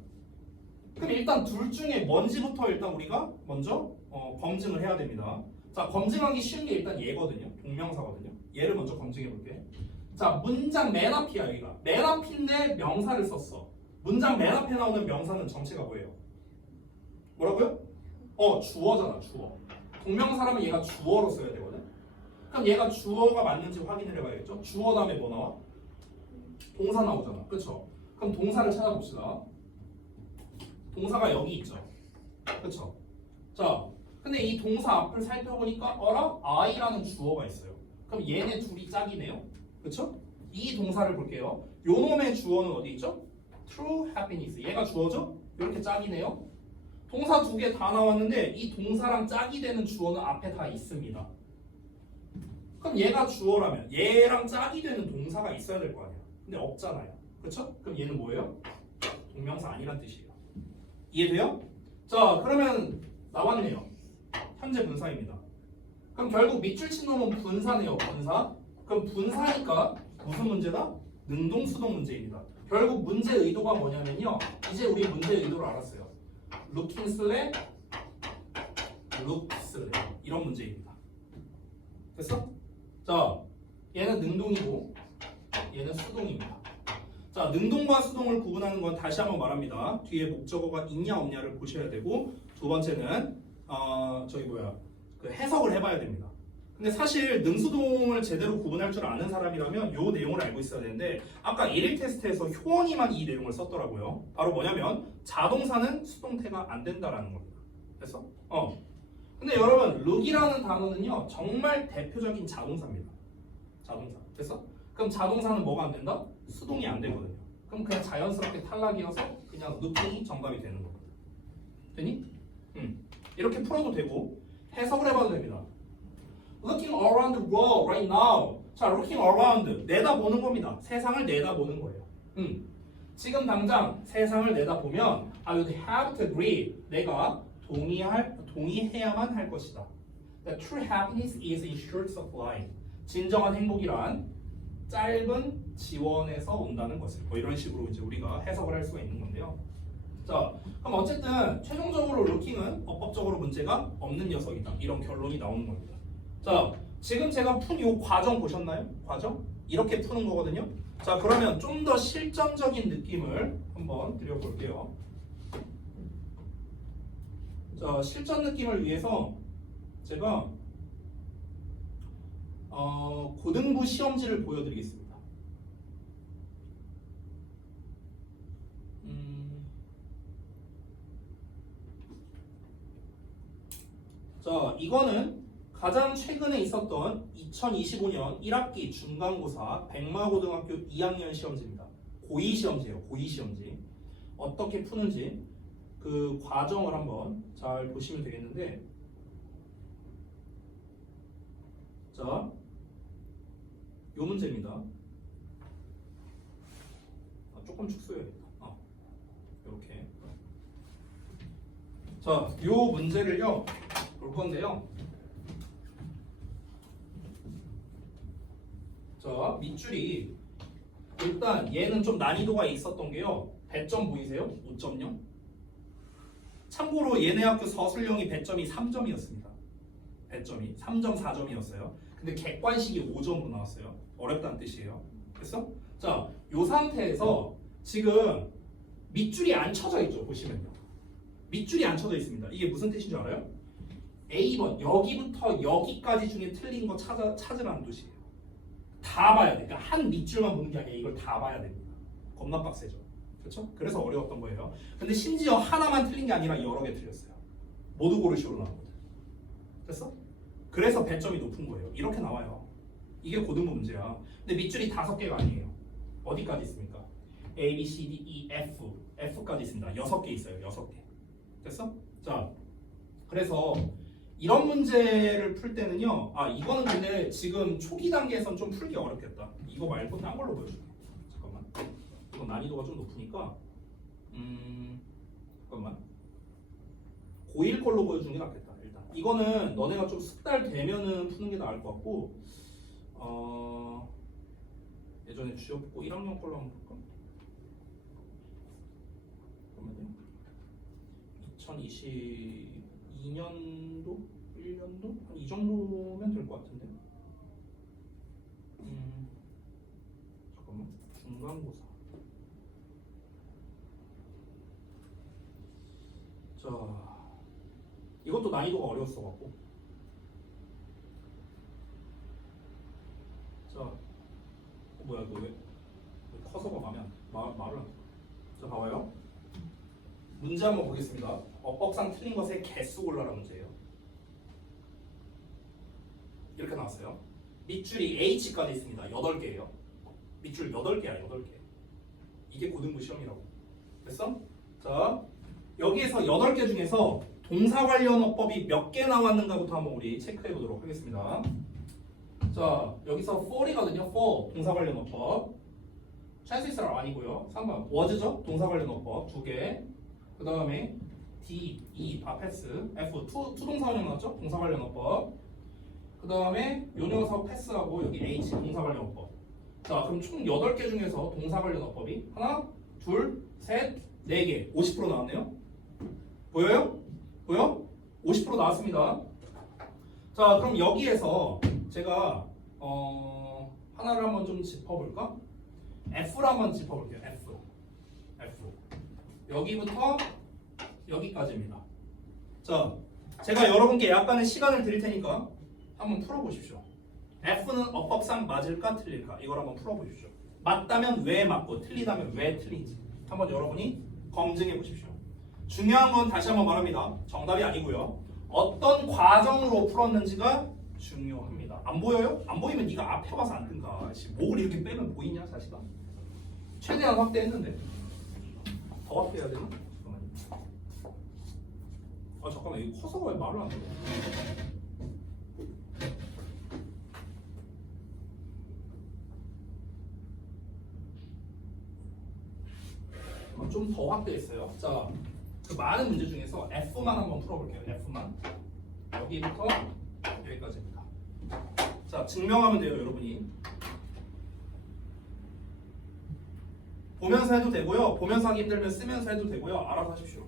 그럼 일단 둘 중에 뭔지부터 일단 우리가 먼저 검증을 해야 됩니다. 자, 검증하기 쉬운 게 일단 얘거든요. 동명사거든요. 얘를 먼저 검증해 볼게. 자, 문장 맨 앞이야 여기가. 맨 앞인데 명사를 썼어. 문장 맨 앞에 나오는 명사는 정체가 뭐예요? 뭐라고요? 주어잖아, 주어. 동명사라면 얘가 주어로 써야 되거든. 그럼 얘가 주어가 맞는지 확인을 해봐야겠죠? 주어 다음에 뭐 나와? 동사 나오잖아. 그쵸? 그럼 동사를 찾아봅시다. 동사가 여기 있죠. 그쵸? 자, 근데 이 동사 앞을 살펴보니까 I라는 주어가 있어요. 그럼 얘네 둘이 짝이네요. 그쵸? 이 동사를 볼게요. 요 놈의 주어는 어디 있죠? True happiness. 얘가 주어죠? 이렇게 짝이네요. 동사 2개 다 나왔는데 이 동사랑 짝이 되는 주어는 앞에 다 있습니다. 그럼 얘가 주어라면 얘랑 짝이 되는 동사가 있어야 될 거 아니야. 근데 없잖아요. 그쵸? 그럼 얘는 뭐예요? 동명사 아니란 뜻이에요. 이해돼요? 자, 그러면 나왔네요. 현재 분사입니다. 그럼 결국 밑줄 친 놈은 분사네요. 분사. 그럼 분사니까 무슨 문제다? 능동수동 문제입니다. 결국 문제 의도가 뭐냐면요. 이제 우리 문제 의도를 알았어요. looking slash looks 이런 문제입니다. 됐어? 자, 얘는 능동이고 얘는 수동입니다. 자, 능동과 수동을 구분하는 건 다시 한번 말합니다. 뒤에 목적어가 있냐 없냐를 보셔야 되고, 두 번째는 그 해석을 해봐야 됩니다. 근데 사실 능수동을 제대로 구분할 줄 아는 사람이라면 이 내용을 알고 있어야 되는데, 아까 1일 테스트에서 효원이만 이 내용을 썼더라고요. 바로 뭐냐면 자동사는 수동태가 안 된다라는 겁니다. 됐어? 근데 여러분 look이라는 단어는요 정말 대표적인 자동사입니다. 자동사. 됐어? 그럼 자동사는 뭐가 안 된다? 수동이 안 되거든요. 그럼 그냥 자연스럽게 탈락이어서 그냥 looking이 정답이 되는 거거든. 되니? 이렇게 풀어도 되고 해석을 해봐도 됩니다. Looking around the world right now. 자, looking around 내다보는 겁니다. 세상을 내다보는 거예요. 지금 당장 세상을 내다보면 I would have to agree. 내가 동의해야만 할 것이다. The true happiness is in short supply. 진정한 행복이란 짧은 지원에서 온다는 것을 뭐 이런 식으로 이제 우리가 해석을 할 수가 있는 건데요. 자, 그럼 어쨌든 최종적으로 루킹은 법적으로 문제가 없는 녀석이다. 이런 결론이 나오는 겁니다. 자, 지금 제가 푼 이 과정 보셨나요? 과정? 이렇게 푸는 거거든요. 자, 그러면 좀 더 실전적인 느낌을 한번 드려볼게요. 자, 실전 느낌을 위해서 제가 고등부 시험지를 보여드리겠습니다. 자, 이거는 가장 최근에 있었던 2025년 1학기 중간고사 백마고등학교 2학년 시험지입니다. 고2 시험지예요. 고2 시험지. 어떻게 푸는지 그 과정을 한번 잘 보시면 되겠는데, 자, 요 문제입니다. 조금 축소해야겠다. 이렇게. 자, 요 문제를요 볼 건데요. 자, 밑줄이 일단 얘는 좀 난이도가 있었던 게요. 배점 보이세요? 5.0. 참고로 얘네 학교 서술형이 배점이 3점이었습니다. 배점이 3.4점이었어요. 근데 객관식이 5점으로 나왔어요. 어렵다는 뜻이에요. 됐어? 자, 요 상태에서 지금 밑줄이 안 쳐져 있죠. 보시면요. 밑줄이 안 쳐져 있습니다. 이게 무슨 뜻인 줄 알아요? A번 여기부터 여기까지 중에 틀린 거 찾으라는 뜻이에요. 다 봐야 돼. 그러니까 한 밑줄만 보는 게 아니라 이걸 다 봐야 됩니다. 겁나 빡세죠. 그렇죠? 그래서 어려웠던 거예요. 근데 심지어 하나만 틀린 게 아니라 여러 개 틀렸어요. 모두 고르시오로 나왔거든. 됐어? 그래서 배점이 높은 거예요. 이렇게 나와요. 이게 고등부 문제야. 근데 밑줄이 5개가 아니에요. 어디까지 있습니까? A, B, C, D, E, F. F까지 있습니다. 6개 있어요. 6개. 됐어? 자, 그래서 이런 문제를 풀 때는요. 이거는 근데 지금 초기 단계에선 좀 풀기 어렵겠다. 이거 말고 딴 걸로 보여줄게. 잠깐만. 이거 난이도가 좀 높으니까 잠깐만. 고1 걸로 보여주는 게 낫겠다. 일단 이거는 너네가 좀 숙달 되면은 푸는 게 나을 것 같고, 예전에 쥐어붙고 1학년 걸로 한번 볼까? 잠깐만요. 2022년도 1년도 한 이 정도면 될 것 같은데. 잠깐만. 중간고사. 자, 이것도 난이도가 어려웠어 갖고. 자, 뭐야 이거 왜 커서가 가면 말을 안 해. 자, 봐봐요. 문제 한번 보겠습니다. 어법상 틀린 것의 개수 골라라 문제예요. 이렇게 나왔어요. 밑줄이 H까지 있습니다. 8개예요. 밑줄 8개야, 8개. 이게 고등부 시험이라고. 됐어? 자, 여기에서 8개 중에서 동사 관련 어법이 몇 개 나왔는가부터 한번 우리 체크해 보도록 하겠습니다. 자, 여기서 for이거든요. for 동사 관련 어법. chance스랑 아니고요. 3번 was죠? 동사 관련 어법 2개. 그 다음에 D, E 다 패스. F 투동사 관련 나왔죠? 동사 관련 어법. 그 다음에 요 녀석 패스하고 여기 H 동사 관련 어법. 자, 그럼 총 8개 중에서 동사 관련 어법이 하나, 둘, 셋, 4개 50% 나왔네요. 보여요? 보여? 50% 나왔습니다. 자, 그럼 여기에서 제가 하나를 한번 좀 짚어볼까? F를 한번 짚어볼게요. F. 여기부터 여기까지입니다. 자, 제가 여러분께 약간의 시간을 드릴 테니까 한번 풀어보십시오. F는 어법상 맞을까 틀릴까? 이걸 한번 풀어보십시오. 맞다면 왜 맞고 틀리다면 왜 틀린지 한번 여러분이 검증해 보십시오. 중요한 건 다시 한번 말합니다. 정답이 아니고요. 어떤 과정으로 풀었는지가 중요합니다. 안 보여요? 안 보이면 네가 앞에 와서 앉든가. 목을 이렇게 빼면 보이냐 자식아? 최대한 확대했는데 더 확대해야 되나? 잠깐만 이거 커서 왜 말을 안 해? 좀 더 확대했어요. 자, 그 많은 문제 중에서 F만 한번 풀어볼게요. F만 여기부터 여기까지입니다. 자, 증명하면 돼요, 여러분이. 보면서 해도 되고요. 보면서 하기 힘들면 쓰면서 해도 되고요. 알아서 하십시오.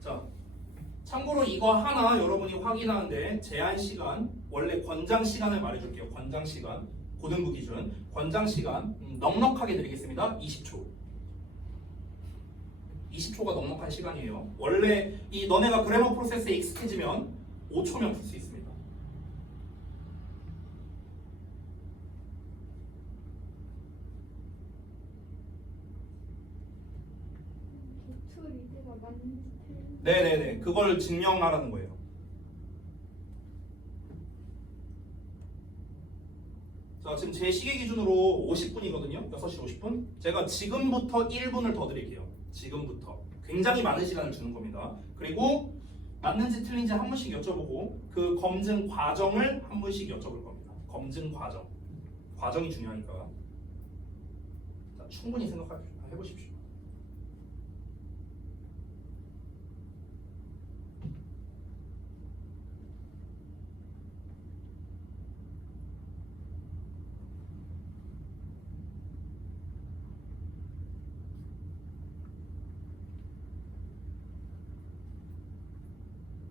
자, 참고로 이거 하나 여러분이 확인하는데 제한 시간, 원래 권장 시간을 말해줄게요. 권장 시간, 고등부 기준. 권장 시간 넉넉하게 드리겠습니다. 20초. 20초가 넉넉한 시간이에요. 원래 이 너네가 그래머 프로세스에 익숙해지면 5초면 풀 수 있습니다. 기초 리드가 맞는지 틀린지. 네네네. 그걸 증명하라는 거예요. 자, 지금 제 시계 기준으로 50분이거든요. 6시 50분. 제가 지금부터 1분을 더 드릴게요. 지금부터. 굉장히 많은 시간을 주는 겁니다. 그리고 맞는지 틀린지 한 분씩 여쭤보고 그 검증 과정을 한 분씩 여쭤볼 겁니다. 검증 과정. 과정이 중요하니까. 자, 충분히 생각해보십시오.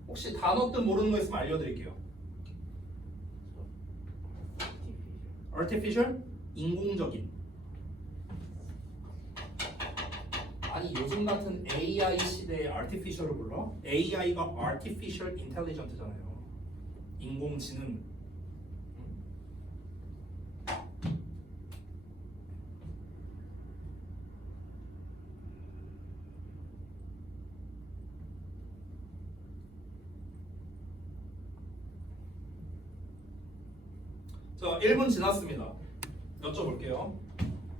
혹시 단어 뜻 모르는 거 있으면 알려드릴게요. artificial? 인공적인. 아니 요즘 같은 AI 시대에 artificial을 불러? AI가 artificial intelligence잖아요. 인공지능. 자, 1분 지났습니다. 여쭤볼게요.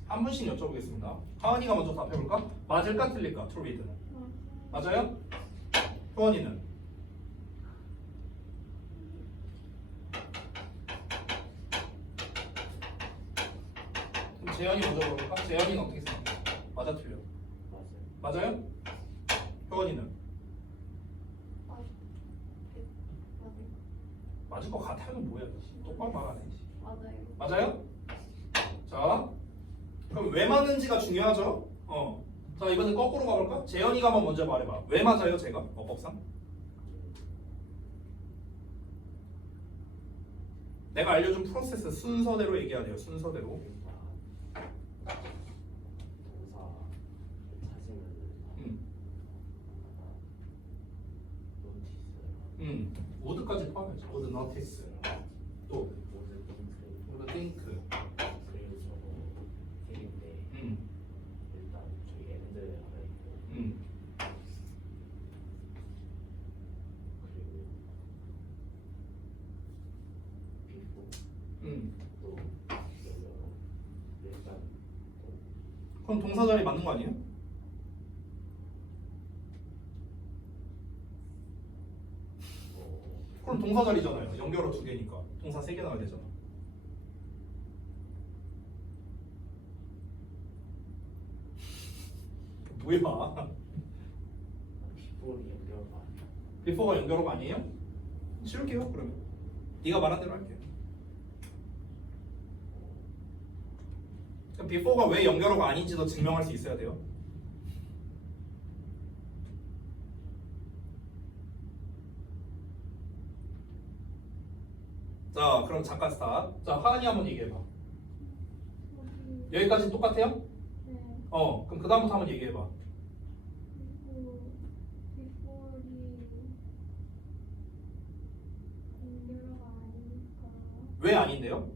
한 분씩 여쭤보겠습니다. 하은이가 먼저 답해볼까? 맞을까 틀릴까? 트루이드는 맞아요? 효원이는? 그럼 재현이 먼저 볼까? 재현이는 어떻게 생각해? 맞아 틀려? 맞아요? 효원이는? 맞을 것 같아요? 뭐야? 똑바로 말하네. 맞아요. 맞아요? 자, 그럼 왜 맞는지가 중요하죠? 자, 이번엔 거꾸로 가볼까? 재현이가 한번 먼저 말해봐. 왜 맞아요, 제가? 어법상? 내가 알려준 프로세스 순서대로 얘기해야 돼요. 순서대로. 모드까지 포함해야죠. 모드 notice. 또 모드 think. 일단 저희 엔드 하나 있고 그리고 비포 또 일단 그럼 동사 자리 맞는 거 아니에요? 그럼 동사 자리잖아요. 연결어 2개니까 동사 3개 나와야 되잖아. 뭐야? 비포는 연결 안 비포가 연결어가 아니에요? 치울게요. 그러면 네가 말한 대로 할게요. 그럼 비포가 왜 연결어가 아닌지도 증명할 수 있어야 돼요. 자, 그럼 잠깐 스탑. 자, 하은이 한번 얘기해봐. 여기까지 똑같아요? 네. 그럼 그 다음부터 한번 얘기해봐. 그리고 비포리 연결어가 아니니까. 왜 아닌데요?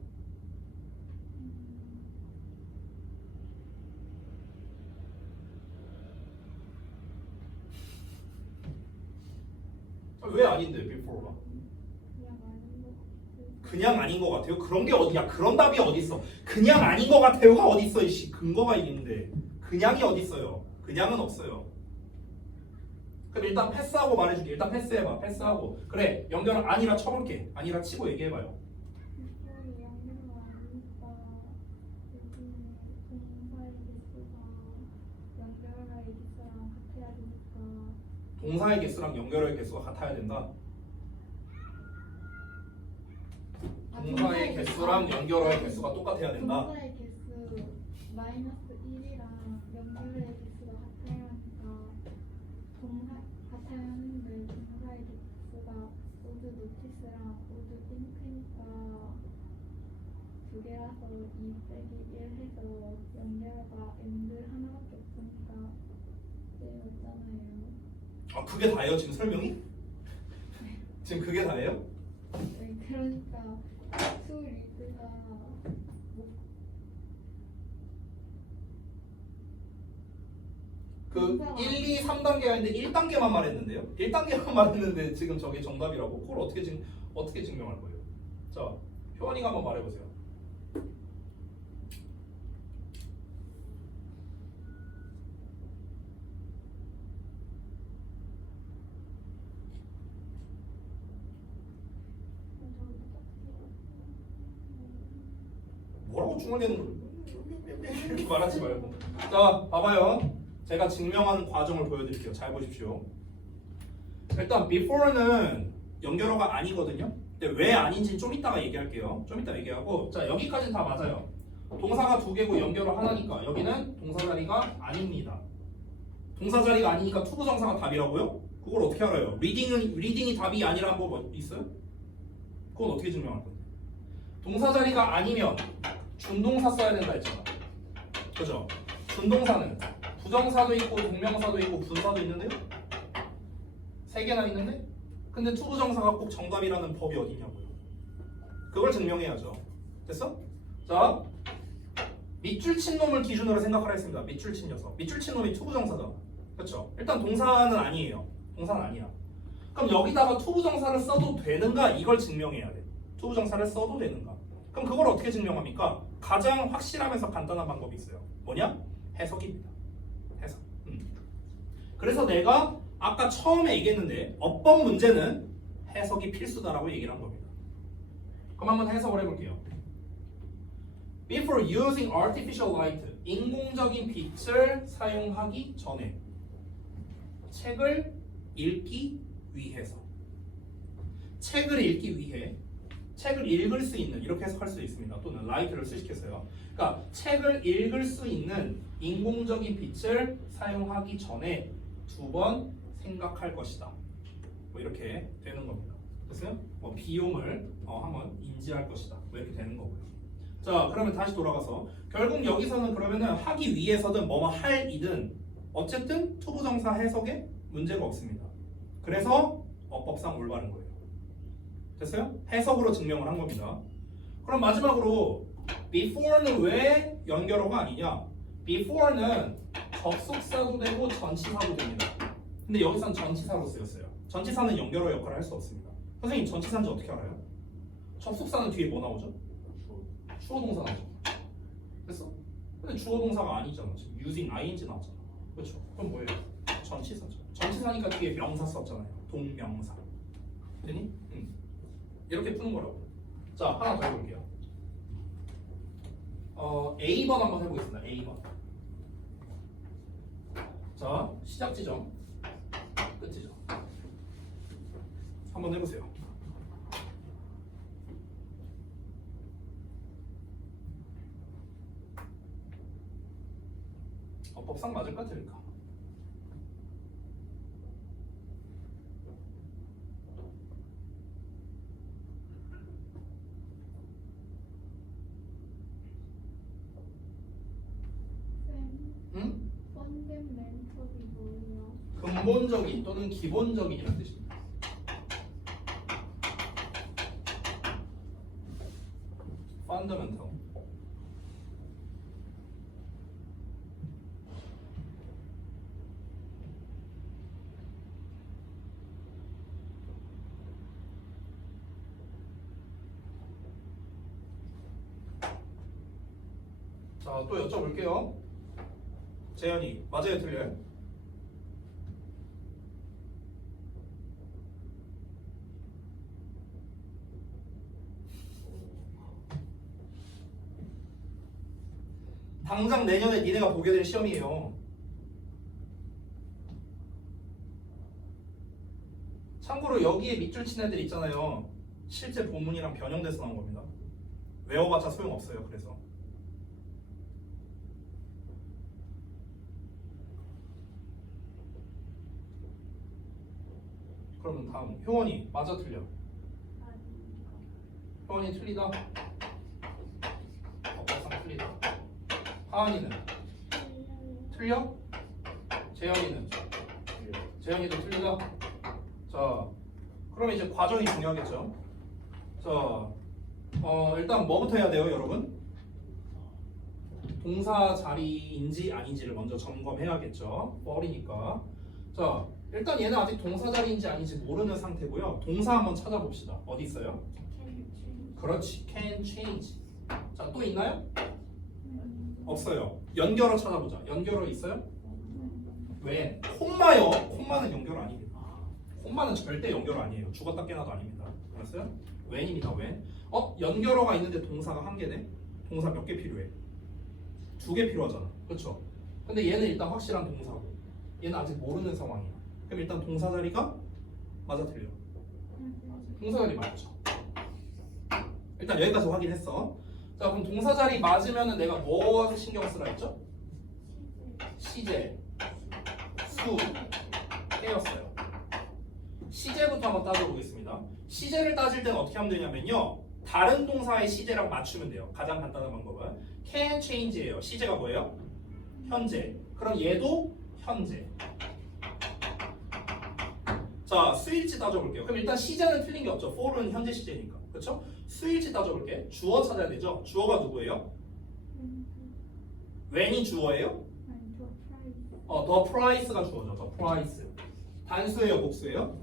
왜 아닌데, before가? 그냥 아닌 것 같아요. 그냥 아닌 것 같아요? 그런 게 어디야? 그런 답이 어디 있어? 그냥 아닌 것 같아요가 어디 있어? 이씨, 근거가 있는데 그냥이 어디 있어요? 그냥은 없어요. 그럼 일단 패스하고 말해줄게. 일단 패스해봐. 패스하고 그래 연결은 아니라 쳐볼게. 아니라 치고 얘기해봐요. 비포리 연결어가 아니니까 요즘에 동사의 개수가 연결어의 개수랑 같아야 되니까. 동사의 개수랑 연결어의 개수가 같아야 된다. 동사의 개수랑 연결어의 개수가 똑같아야 된다. 동사의 개수 마이너스 1이랑 연결어의 두 개라서 2 빼기 1 해서 연결과 n들 하나밖에 없으니까 네 없잖아요. 아 그게 다예요 지금 설명이? 지금 그게 다예요? 네, 그러니까 수 리드가 그 1, 2, 3단계가 있는데 1단계만 말했는데요. 1단계만 말했는데 지금 저게 정답이라고? 그걸 어떻게 증명할 거예요? 자, 효원이가 한번 말해보세요. 뭐라고 중얼대는 거예요? 이렇게 말하지 말고. 자, 봐봐요. 제가 증명하는 과정을 보여드릴게요. 잘 보십시오. 일단 before는 연결어가 아니거든요. 근데 왜 아닌지 좀 이따가 얘기할게요. 좀 이따 얘기하고. 자, 여기까지는 다 맞아요. 동사가 두 개고 연결어 하나니까 여기는 동사 자리가 아닙니다. 동사 자리가 아니니까 투부정사가 답이라고요? 그걸 어떻게 알아요? 리딩이 답이 아니라는 거 뭐 있어요? 그건 어떻게 증명할 건데? 동사 자리가 아니면 준동사 써야 된다 했잖아. 그죠? 준동사는 부정사도 있고 동명사도 있고 분사도 있는데요? 세 개나 있는데? 근데 투부정사가 꼭 정답이라는 법이 어디냐고요? 그걸 증명해야죠. 됐어? 자, 밑줄 친 놈을 기준으로 생각하라 했습니다. 밑줄 친 녀석. 밑줄 친 놈이 투부정사잖아. 그렇죠? 일단 동사는 아니에요. 동사는 아니야. 그럼 여기다가 투부정사를 써도 되는가? 이걸 증명해야 돼. 투부정사를 써도 되는가? 그럼 그걸 어떻게 증명합니까? 가장 확실하면서 간단한 방법이 있어요. 뭐냐? 해석입니다. 해석. 그래서 내가 아까 처음에 얘기했는데 어법 문제는 해석이 필수다라고 얘기를 한 겁니다. 그럼 한번 해석을 해볼게요. Before using artificial light, 인공적인 빛을 사용하기 전에 책을 읽기 위해서 책을 읽기 위해 책을 읽을 수 있는 이렇게 해석할 수 있습니다. 또는 light를 수식해서요. 그러니까 책을 읽을 수 있는 인공적인 빛을 사용하기 전에 두 번 생각할 것이다. 뭐 이렇게 되는 겁니다. 됐어요? 뭐 비용을 한번 인지할 것이다. 뭐 이렇게 되는 거고요. 자, 그러면 다시 돌아가서 결국 여기서는 그러면은 하기 위해서든 뭐뭐 할 이든 어쨌든 투부정사 해석에 문제가 없습니다. 그래서 어법상 올바른 거예요. 됐어요? 해석으로 증명을 한 겁니다. 그럼 마지막으로 before는 왜 연결어가 아니냐? before는 접속사도 되고 전치사도 됩니다. 근데 여기서는 전치사로 쓰였어요. 전치사는 연결어 역할을 할 수 없습니다. 선생님 전치사인지 어떻게 알아요? 접속사는 뒤에 뭐 나오죠? 주어 동사 나오죠. 됐어? 근데 주어 동사가 아니잖아. 지금 using ing 나왔잖아. 그렇죠? 그럼 뭐예요? 전치사죠. 전치사니까 뒤에 명사 썼잖아요. 동명사. 되니? 이렇게 푸는 거라고. 자, 하나 더 해볼게요. A번 한번 해보겠습니다. A번. 자, 시작 지점, 끝 지점. 한번 해보세요. 법상 맞을까 틀릴까? 응? 펀더멘털이 뭐예요? 근본적인 또는 기본적인이라는 뜻입니다. fundamental. 자, 또 여쭤볼게요. 재현이, 맞아요, 틀려요? 당장 내년에 니네가 보게 될 시험이에요. 참고로 여기에 밑줄 친 애들 있잖아요. 실제 본문이랑 변형돼서 나온 겁니다. 외워봤자 소용없어요. 그래서 그러면 다음 효원이 맞아 틀려? 효원이 틀리다? 하은이는 틀려? 재현이는? 재현이도 틀리다? 자, 그럼 이제 과정이 중요하겠죠. 자, 일단 뭐부터 해야 돼요, 여러분? 동사 자리인지 아닌지를 먼저 점검해야겠죠. 뻘이니까. 자, 일단 얘는 아직 동사 자리인지 아닌지 모르는 상태고요. 동사 한번 찾아봅시다. 어디 있어요? 그렇지, can change. 자, 또 있나요? 없어요. 연결어 찾아보자. 연결어 있어요? 왜? 콤마요. 콤마는 연결 아닙니다. 콤마는 절대 연결 아니에요. 죽었다 깨나도 아닙니다. 알았어요? when입니다. when. 연결어가 있는데 동사가 한 개네. 동사 몇 개 필요해? 2개 필요하잖아. 그렇죠? 근데 얘는 일단 확실한 동사고 얘는 아직 모르는 상황이야. 그럼 일단 동사 자리가 맞아 틀려? 동사 자리 맞죠? 일단 여기까지 확인했어. 자, 그럼 동사 자리 맞으면은 내가 뭐 신경 쓰라 했죠? 시제, 수, 해였어요. 시제부터 한번 따져보겠습니다. 시제를 따질 때는 어떻게 하면 되냐면요. 다른 동사의 시제랑 맞추면 돼요. 가장 간단한 방법은 can change예요. 시제가 뭐예요? 현재. 그럼 얘도 현재. 자, 수일치 따져볼게요. 그럼 일단 시제는 틀린 게 없죠. for는 현재 시제니까. 그렇죠? 수일치 따져볼게. 주어 찾아야 되죠. 주어가 누구예요? when이 주어예요? the price가 주어죠. the price. 단수예요, 복수예요?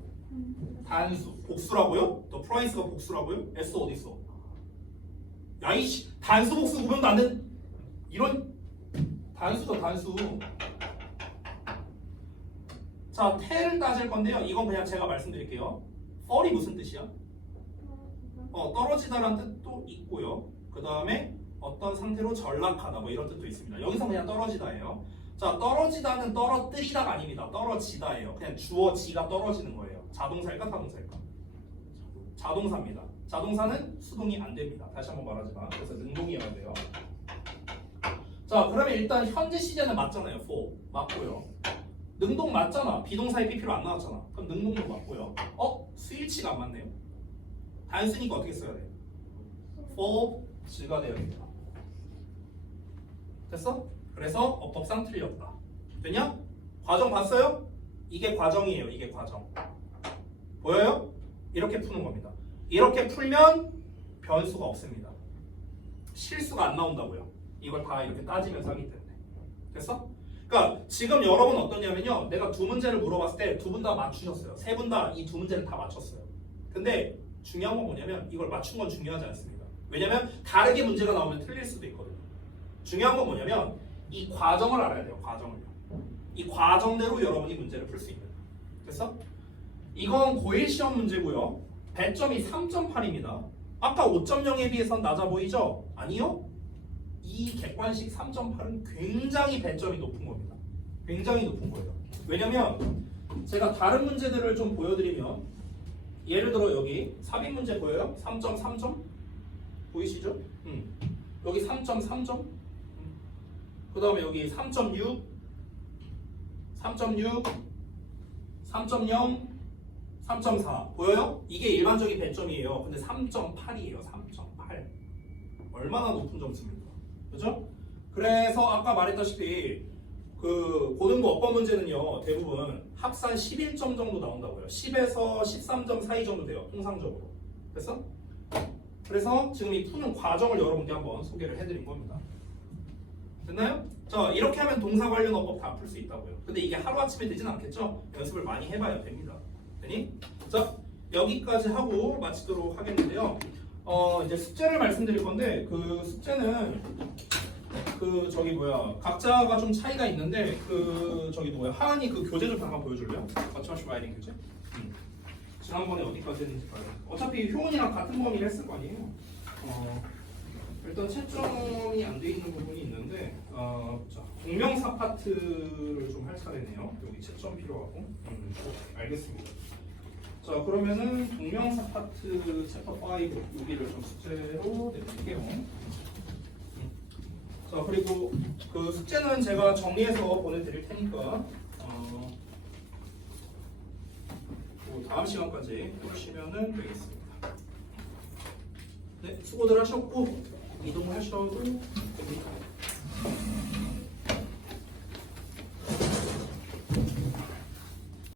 단수. 복수라고요? the price가 복수라고요? S 어디 있어? 야이씨, 단수 복수 구분도 안 된 이런 단수죠, 단수. 자, 태를 따질 건데요. 이건 그냥 제가 말씀드릴게요. fall이 무슨 뜻이야? 떨어지다라는 뜻도 있고요. 그 다음에 어떤 상태로 전락하다 뭐 이런 뜻도 있습니다. 여기서 그냥 떨어지다예요. 자, 떨어지다는 떨어뜨리다가 아닙니다. 떨어지다예요. 그냥 주어 지가 떨어지는 거예요. 자동사일까 타동사일까? 자동사입니다. 자동사는 수동이 안 됩니다. 다시 한번 말하지만 그래서 능동이어야 돼요. 자, 그러면 일단 현재 시제는 맞잖아요. for 맞고요. 능동 맞잖아. 비동사의 PP로 안 나왔잖아. 그럼 능동도 맞고요. 수일치가 안 맞네요. 단수니까 어떻게 써야 돼? for 즈가 되어야 됩니다. 됐어? 그래서 어법상 틀렸다. 됐냐? 과정 봤어요? 이게 과정이에요. 이게 과정. 보여요? 이렇게 푸는 겁니다. 이렇게 풀면 변수가 없습니다. 실수가 안 나온다고요. 이걸 다 이렇게 따지면서 하기 때문에. 됐어? 그러니까 지금 여러분 어떠냐면요. 내가 두 문제를 물어봤을 때 두 분 다 맞추셨어요. 세 분 다 이 두 문제를 다 맞췄어요. 근데 중요한 건 뭐냐면 이걸 맞춘 건 중요하지 않습니다. 왜냐면 다르게 문제가 나오면 틀릴 수도 있거든요. 중요한 건 뭐냐면 이 과정을 알아야 돼요. 과정을요. 이 과정대로 여러분이 문제를 풀 수 있는. 됐어? 이건 고1 시험 문제고요. 배점이 3.8입니다. 아까 5.0에 비해서는 낮아 보이죠? 아니요. 이 객관식 3.8은 굉장히 배점이 높은 겁니다. 굉장히 높은 거예요. 왜냐면 제가 다른 문제들을 좀 보여드리면 예를 들어 여기 삽입 문제 보여요? 3.3점? 보이시죠? 여기 3.3점? 그 다음에 여기 3.6 3.6 3.0 3.4 보여요? 이게 일반적인 배점이에요. 근데 3.8이에요. 3.8 얼마나 높은 점수입니까? 그죠? 그래서 아까 말했다시피 그 고등부 어법 문제는요 대부분 합산 11점 정도 나온다고요. 10에서 13점 사이 정도 돼요. 통상적으로. 됐어? 그래서 지금 이 푸는 과정을 여러분께 한번 소개를 해드린 겁니다. 됐나요? 자, 이렇게 하면 동사 관련 어법 다 풀 수 있다고요. 근데 이게 하루아침에 되진 않겠죠? 연습을 많이 해봐야 됩니다. 되니? 자, 여기까지 하고 마치도록 하겠는데요. 이제 숙제를 말씀드릴 건데 그 숙제는 각자가 좀 차이가 있는데 하은이 그 교재 좀 잠깐 보여줄래요? 거침없이 라이딩 교재? 지난번에 어디까지 했는지 봐요. 어차피 효은이랑 같은 범위를 했을 거 아니에요. 일단 채점이 안 돼 있는 부분이 있는데 자, 동명사 파트를 좀 할 차례네요. 여기 채점 필요하고. 알겠습니다. 자, 그러면은 동명사 파트 챕터 5 여기를 좀 숙제로 내드릴게요. 자, 그리고 그 숙제는 제가 정리해서 보내드릴 테니까 다음 시간까지 해주시면 되겠습니다. 네, 수고들 하셨고 이동하셔도 됩니다.